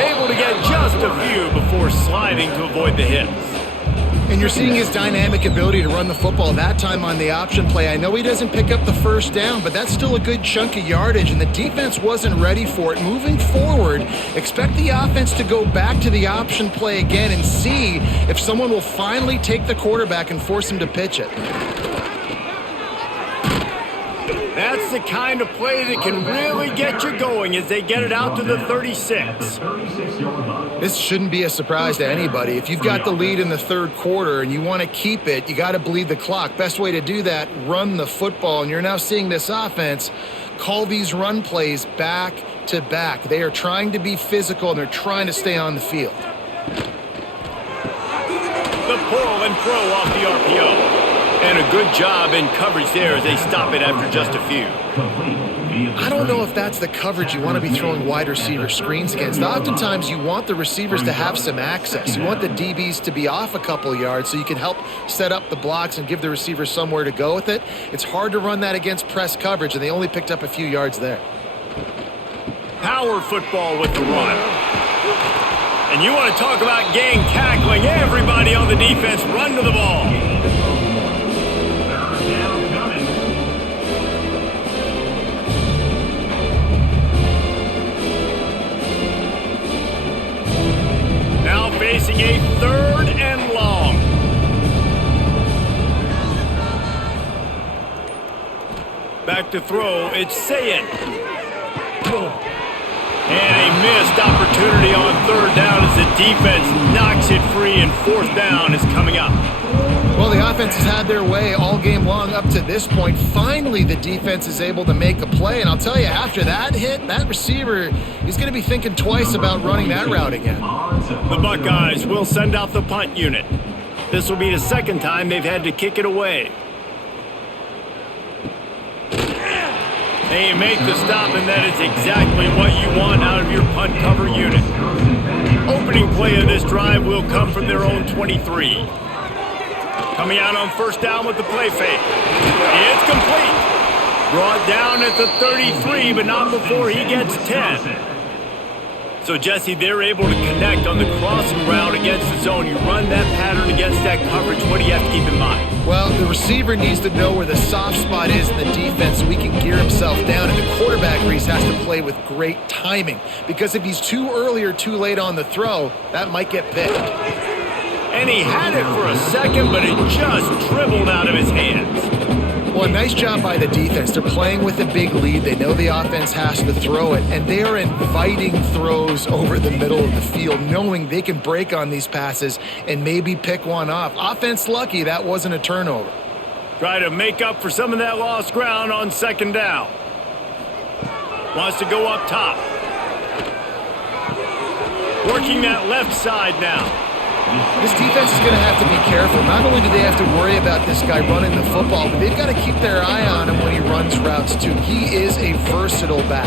Able to get just a few before sliding to avoid the hits. And you're seeing his dynamic ability to run the football that time on the option play. I know he doesn't pick up the 1st down, but that's still a good chunk of yardage, and the defense wasn't ready for it. Moving forward, expect the offense to go back to the option play again and see if someone will finally take the quarterback and force him to pitch it. That's the kind of play that can really get you going as they get it out to the 36. This shouldn't be a surprise to anybody. If you've got the lead in the 3rd quarter and you want to keep it, you got to bleed the clock. Best way to do that, run the football. And you're now seeing this offense call these run plays back to back. They are trying to be physical and they're trying to stay on the field. The pull and throw off the RPO. And a good job in coverage there as they stop it after just a few. I don't know if that's the coverage you want to be throwing wide receiver screens against. Oftentimes you want the receivers to have some access. You want the DBs to be off a couple yards so you can help set up the blocks and give the receivers somewhere to go with it. It's hard to run that against press coverage, and they only picked up a few yards there. Power football with the run. And you want to talk about gang tackling. Everybody on the defense run to the ball. Facing a 3rd and long. Back to throw, it's Sayin. And a missed opportunity on 3rd down as the defense knocks it free, and 4th down is coming up. Well, the offense has had their way all game long up to this point. Finally, the defense is able to make a play. And I'll tell you, after that hit, that receiver, he's going to be thinking twice about running that route again. The Buckeyes will send out the punt unit. This will be the 2nd time they've had to kick it away. They make the stop, and that is exactly what you want out of your punt cover unit. Opening play of this drive will come from their own 23. Coming out on 1st down with the play fake. It's complete. Brought down at the 33, but not before he gets 10. So, Jesse, they're able to connect on the crossing route against the zone. You run that pattern against that coverage. What do you have to keep in mind? Well, the receiver needs to know where the soft spot is in the defense so he can gear himself down. And the quarterback, Reese, has to play with great timing. Because if he's too early or too late on the throw, that might get picked. And he had it for a second, but it just dribbled out of his hands. Well, a nice job by the defense. They're playing with a big lead. They know the offense has to throw it, and they are inviting throws over the middle of the field, knowing they can break on these passes and maybe pick one off. Offense lucky that wasn't a turnover. Try to make up for some of that lost ground on second down. Wants to go up top. Working that left side now. This defense is going to have to be careful. Not only do they have to worry about this guy running the football, but they've got to keep their eye on him when he runs routes too. He is a versatile back.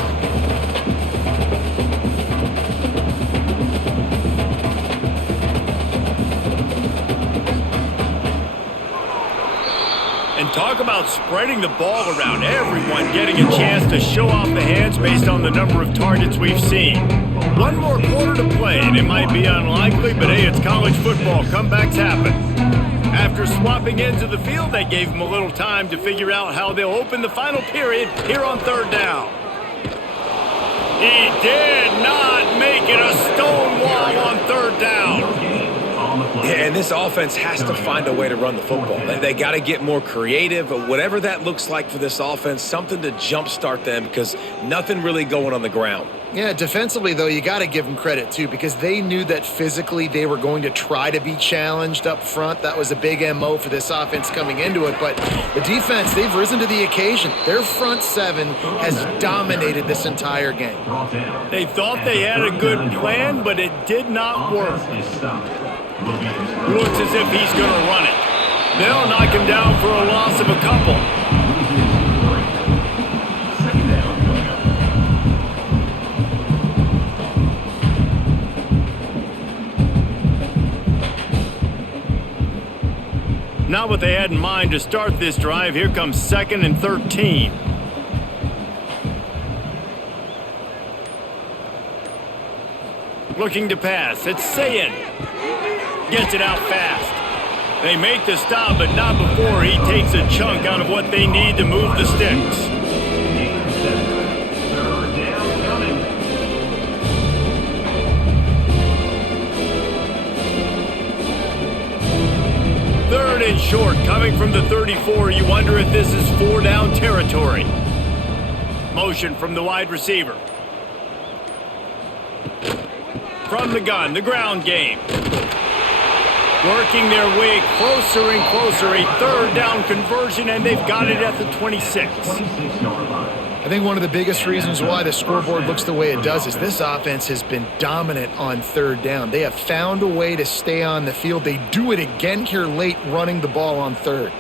And talk about spreading the ball around. Everyone getting a chance to show off the hands based on the number of targets we've seen. One more quarter to play, and it might be unlikely, but hey, it's college football. Comebacks happen. After swapping ends of the field, they gave him a little time to figure out how they'll open the final period here on third down. He did not make it a stone wall on third down. Yeah, and this offense has to find a way to run the football. They got to get more creative, but whatever that looks like for this offense, something to jumpstart them because nothing really going on the ground. Yeah, defensively, though, you got to give them credit, too, because they knew that physically they were going to try to be challenged up front. That was a big MO for this offense coming into it. But the defense, they've risen to the occasion. Their front seven has dominated this entire game. They thought they had a good plan, but it did not work. Looks as if he's going to run it. They'll knock him down for a loss of a couple. Not what they had in mind to start this drive. Here comes 2nd and 13. Looking to pass. It's Sayin. Gets it out fast. They make the stop, but not before he takes a chunk out of what they need to move the sticks. Third and short, coming from the 34. You wonder if this is 4-down territory. Motion from the wide receiver. From the gun, the ground game. Working their way closer and closer. A 3rd down conversion, and they've got it at the 26. I think one of the biggest reasons why the scoreboard looks the way it does is this offense has been dominant on 3rd down. They have found a way to stay on the field. They do it again here late, running the ball on 3rd.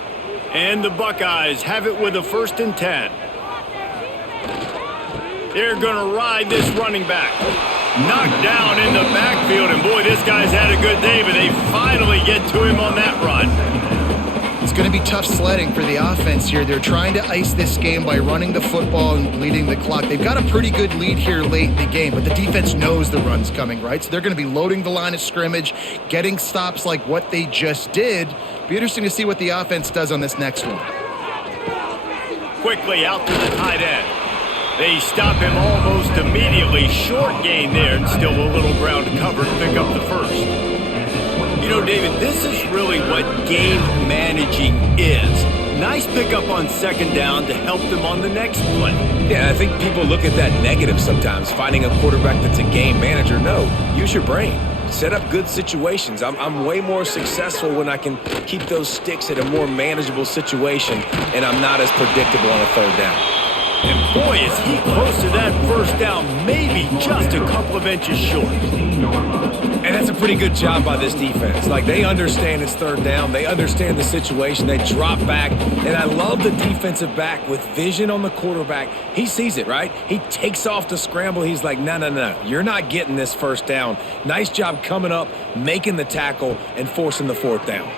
And the Buckeyes have it with a 1st and 10. They're going to ride this running back. Knocked down in the backfield, and boy, this guy's had a good day, but they finally get to him on that run. It's going to be tough sledding for the offense here. They're trying to ice this game by running the football and bleeding the clock. They've got a pretty good lead here late in the game, but the defense knows the run's coming, right? So they're going to be loading the line of scrimmage, getting stops like what they just did. Be interesting to see what the offense does on this next one. Quickly out to the tight end. They stop him almost immediately. Short gain there, and still a little ground to cover to pick up the 1st. You know, David, this is really what game managing is. Nice pickup on 2nd down to help them on the next play. Yeah, I think people look at that negative sometimes, finding a quarterback that's a game manager. No, use your brain. Set up good situations. I'm way more successful when I can keep those sticks at a more manageable situation, and I'm not as predictable on a 3rd down. And boy, is he close to that 1st down, maybe just a couple of inches short. And that's a pretty good job by this defense. Like, they understand it's 3rd down. They understand the situation. They drop back. And I love the defensive back with vision on the quarterback. He sees it, right? He takes off the scramble. He's like, no. You're not getting this 1st down. Nice job coming up, making the tackle, and forcing the 4th down.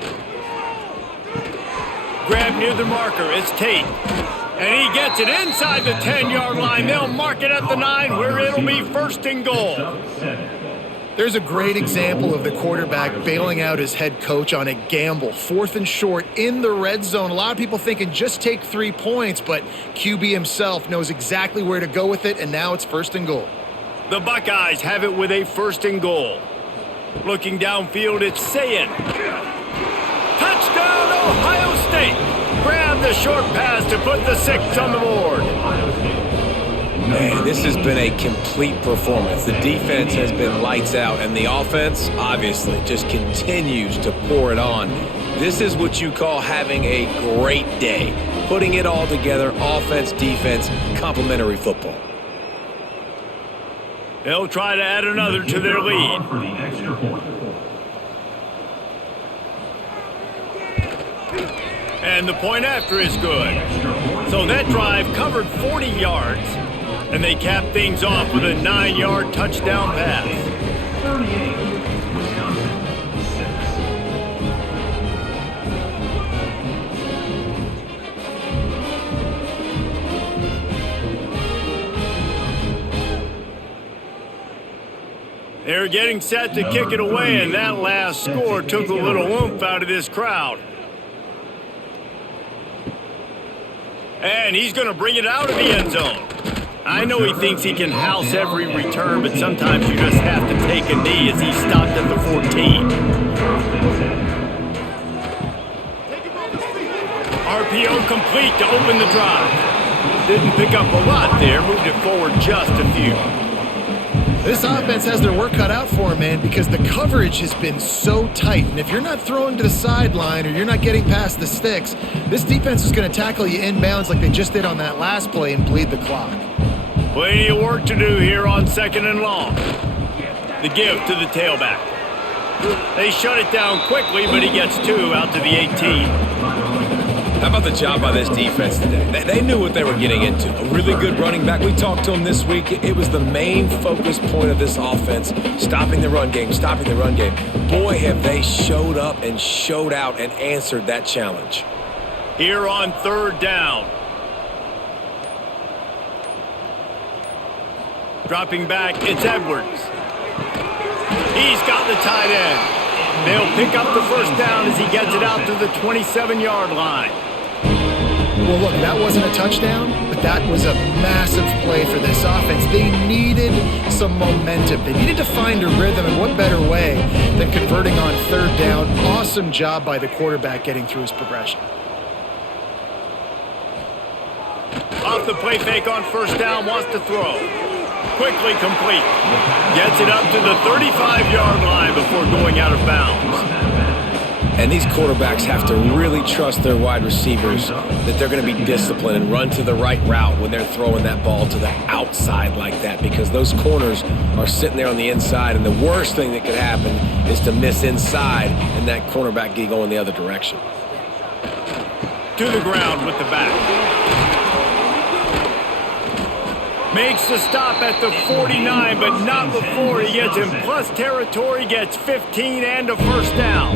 Grab near the marker. It's Tate. And he gets it inside the 10-yard line. They'll mark it at the 9, where it'll be 1st and goal. There's a great example of the quarterback bailing out his head coach on a gamble. 4th and short in the red zone. A lot of people thinking just take 3 points, but QB himself knows exactly where to go with it, and now it's 1st and goal. The Buckeyes have it with a 1st and goal. Looking downfield, it's Sayin. Touchdown, Ohio State. Grab the short pass to put the 6 on the board. Man, this has been a complete performance. The defense has been lights out, and the offense, obviously, just continues to pour it on. This is what you call having a great day. Putting it all together, offense, defense, complementary football. They'll try to add another to their lead. For the extra point. And the point after is good. So that drive covered 40 yards, and they cap things off with a 9-yard touchdown pass. 38, Wisconsin, 6. They're getting set to kick it away, and that last score took a little oomph out of this crowd. And he's going to bring it out of the end zone. I know he thinks he can house every return, but sometimes you just have to take a knee as he stopped at the 14. RPO complete to open the drive. Didn't pick up a lot there, moved it forward just a few. This offense has their work cut out for them, man, because the coverage has been so tight. And if you're not throwing to the sideline or you're not getting past the sticks, this defense is going to tackle you inbounds like they just did on that last play and bleed the clock. Plenty of work to do here on 2nd and long. The give to the tailback. They shut it down quickly, but he gets 2 out to the 18. How about the job by this defense today? They knew what they were getting into. A really good running back. We talked to him this week. It was the main focus point of this offense, stopping the run game, stopping the run game. Boy, have they showed up and showed out and answered that challenge. Here on 3rd down. Dropping back, it's Edwards. He's got the tight end. They'll pick up the 1st down as he gets it out to the 27-yard line. Well, look, that wasn't a touchdown, but that was a massive play for this offense. They needed some momentum. They needed to find a rhythm, and what better way than converting on 3rd down. Awesome job by the quarterback getting through his progression. Off the play fake on 1st down, wants to throw. Quickly complete. Gets it up to the 35-yard line before going out of bounds. And these quarterbacks have to really trust their wide receivers that they're going to be disciplined and run to the right route when they're throwing that ball to the outside like that, because those corners are sitting there on the inside, and the worst thing that could happen is to miss inside and that cornerback get going the other direction. To the ground with the back. Makes the stop at the 49, but not before he gets in plus territory, gets 15 and a 1st down.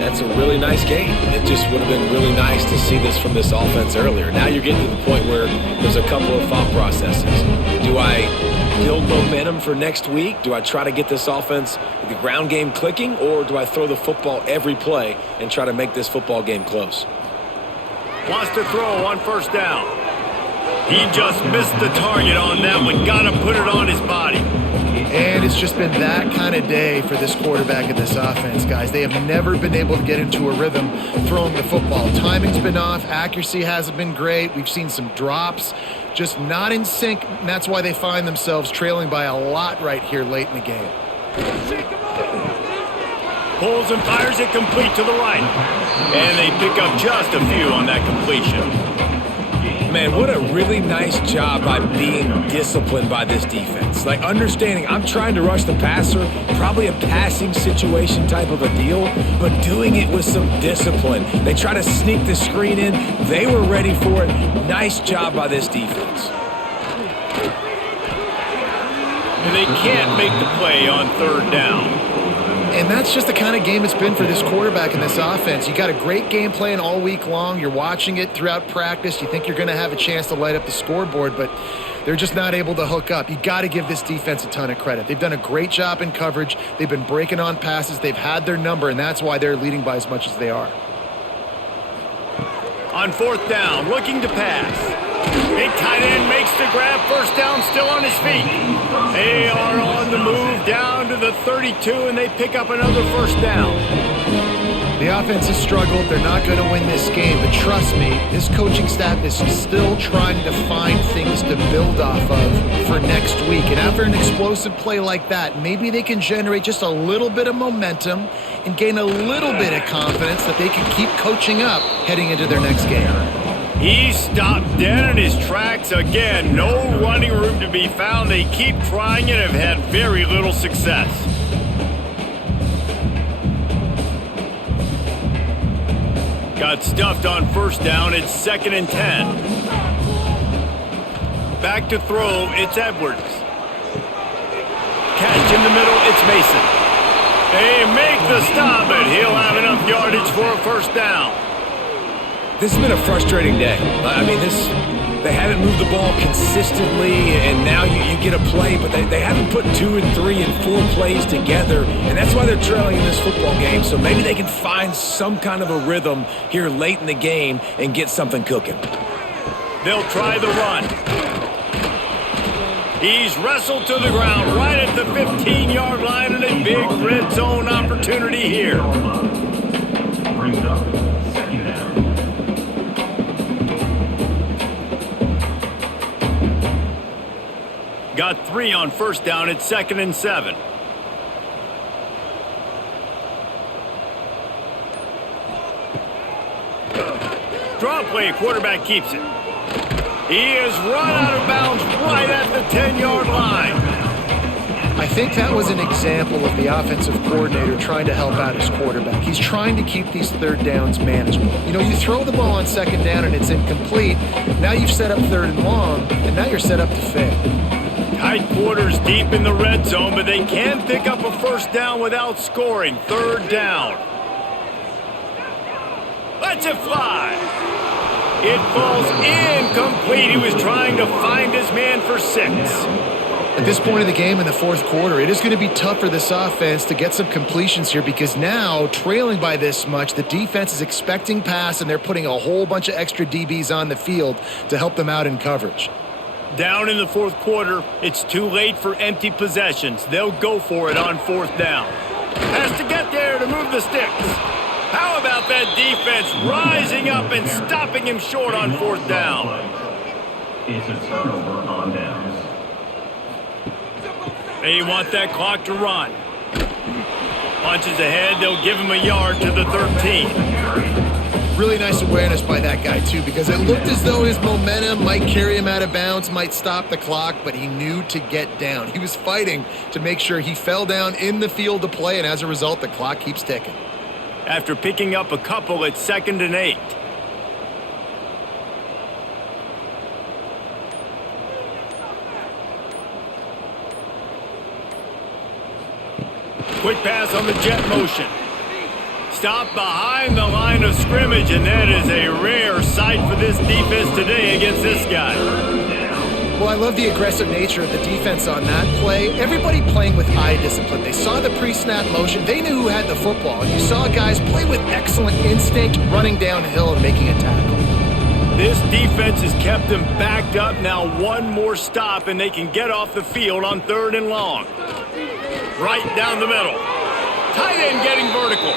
That's a really nice game. It just would have been really nice to see this from this offense earlier. Now you're getting to the point where there's a couple of thought processes. Do I build momentum for next week? Do I try to get this offense, the ground game clicking, or do I throw the football every play and try to make this football game close? Wants to throw on 1st down. He just missed the target on that one. Got to put it on his body. And it's just been that kind of day for this quarterback and this offense, guys. They have never been able to get into a rhythm throwing the football. Timing's been off. Accuracy hasn't been great. We've seen some drops. Just not in sync, and that's why they find themselves trailing by a lot right here late in the game. Pulls and fires it complete to the right. And they pick up just a few on that completion. Man, what a really nice job by being disciplined by this defense. Like, understanding I'm trying to rush the passer, probably a passing situation type of a deal, but doing it with some discipline. They try to sneak the screen in. They were ready for it. Nice job by this defense. And they can't make the play on 3rd down. And that's just the kind of game it's been for this quarterback and this offense. You got a great game plan all week long. You're watching it throughout practice. You think you're going to have a chance to light up the scoreboard, but they're just not able to hook up. You got to give this defense a ton of credit. They've done a great job in coverage. They've been breaking on passes. They've had their number, and that's why they're leading by as much as they are. On 4th down, looking to pass. Big tight end makes the grab. 1st down, still on his feet. They are on the move down to the 32, and they pick up another 1st down. The offense has struggled. They're not going to win this game. But trust me, this coaching staff is still trying to find things to build off of for next week. And after an explosive play like that, maybe they can generate just a little bit of momentum and gain a little bit of confidence that they can keep coaching up heading into their next game. He stopped dead in his tracks again. No running room to be found. They keep trying and have had very little success. Got stuffed on first down. It's 2nd and 10. Back to throw. It's Edwards. Catch in the middle. It's Mason. They make the stop, but he'll have enough yardage for a first down. This has been a frustrating day. I mean, they haven't moved the ball consistently, and now you get a play, but they haven't put 2 and 3 and 4 plays together, and that's why they're trailing in this football game. So maybe they can find some kind of a rhythm here late in the game and get something cooking. They'll try the run. He's wrestled to the ground right at the 15-yard line, and a big red zone opportunity here. Brings up 2nd down. Got 3 on first down. It's 2nd and 7. Draw play. Quarterback keeps it. He is run out of bounds right at the 10-yard line. I think that was an example of the offensive coordinator trying to help out his quarterback. He's trying to keep these third downs manageable. You know, you throw the ball on 2nd down and it's incomplete. Now you've set up 3rd and long, and now you're set up to fail. Tight quarters deep in the red zone, but they can pick up a first down without scoring. 3rd down. Lets it fly. It falls incomplete. He was trying to find his man for 6. At this point of the game in the 4th quarter, it is going to be tough for this offense to get some completions here because now, trailing by this much, the defense is expecting pass, and they're putting a whole bunch of extra DBs on the field to help them out in coverage. Down in the 4th quarter, it's too late for empty possessions. They'll go for it on 4th down. Has to get there to move the sticks. How about that defense rising up and stopping him short on 4th down? It's a turnover on downs. They want that clock to run. Punches ahead, they'll give him a yard to the 13. Really nice awareness by that guy, too, because it looked as though his momentum might carry him out of bounds, might stop the clock, but he knew to get down. He was fighting to make sure he fell down in the field to play, and as a result, the clock keeps ticking. After picking up a couple, it's 2nd and 8. Quick pass on the jet motion. Stop behind the line of scrimmage, and that is a rare sight for this defense today against this guy. Well, I love the aggressive nature of the defense on that play. Everybody playing with eye discipline. They saw the pre-snap motion. They knew who had the football. And you saw guys play with excellent instinct, running downhill and making a tackle. This defense has kept them backed up. Now one more stop, and they can get off the field on 3rd and long. Right down the middle. Tight end getting vertical.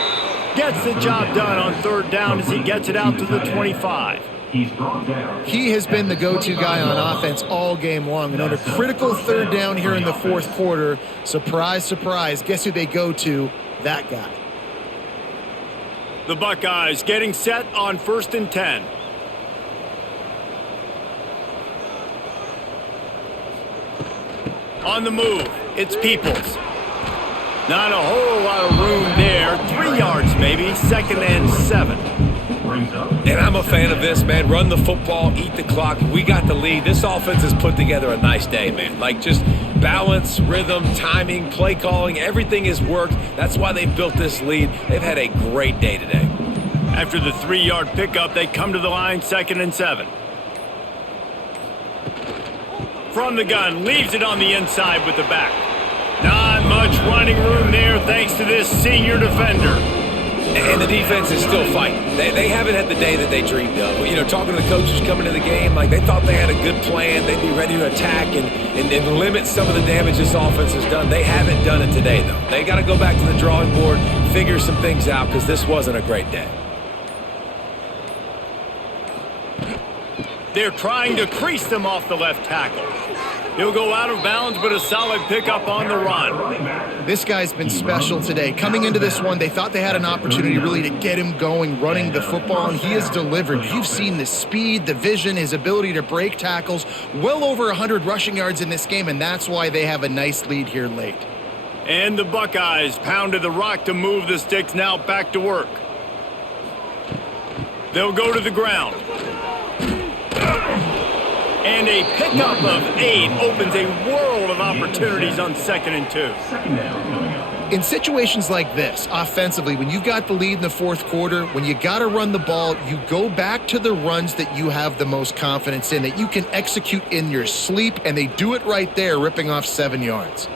Gets the job done on 3rd down as he gets it out to the 25. He's brought down. He has been the go-to guy on offense all game long. And on a critical 3rd down here in the 4th quarter, surprise, surprise, guess who they go to? That guy. The Buckeyes getting set on 1st and 10. On the move, it's Peoples. Not a whole lot of room there. 3 yards maybe, 2nd and 7. And I'm a fan of this, man. Run the football, eat the clock. We got the lead. This offense has put together a nice day, man. Like just balance, rhythm, timing, play calling, everything has worked. That's why they've built this lead. They've had a great day today. After the 3-yard pickup, they come to the line, 2nd and 7. From the gun, leaves it on the inside with the back. Not much running room there thanks to this senior defender. And the defense is still fighting. They haven't had the day that they dreamed of. You know, talking to the coaches coming to the game, like they thought they had a good plan. They'd be ready to attack and limit some of the damage this offense has done. They haven't done it today, though. They got to go back to the drawing board, figure some things out, because this wasn't a great day. They're trying to crease them off the left tackle. He'll go out of bounds, but a solid pickup on the run. This guy's been special today. Coming into this one, they thought they had an opportunity really to get him going, running the football, and he has delivered. You've seen the speed, the vision, his ability to break tackles, well over 100 rushing yards in this game, and that's why they have a nice lead here late. And the Buckeyes pounded the rock to move the sticks, now back to work. They'll go to the ground. And a pickup of 8 opens a world of opportunities on 2nd and 2. In situations like this, offensively, when you've got the lead in the fourth quarter, when you got to run the ball, you go back to the runs that you have the most confidence in, that you can execute in your sleep, and they do it right there, ripping off 7 yards.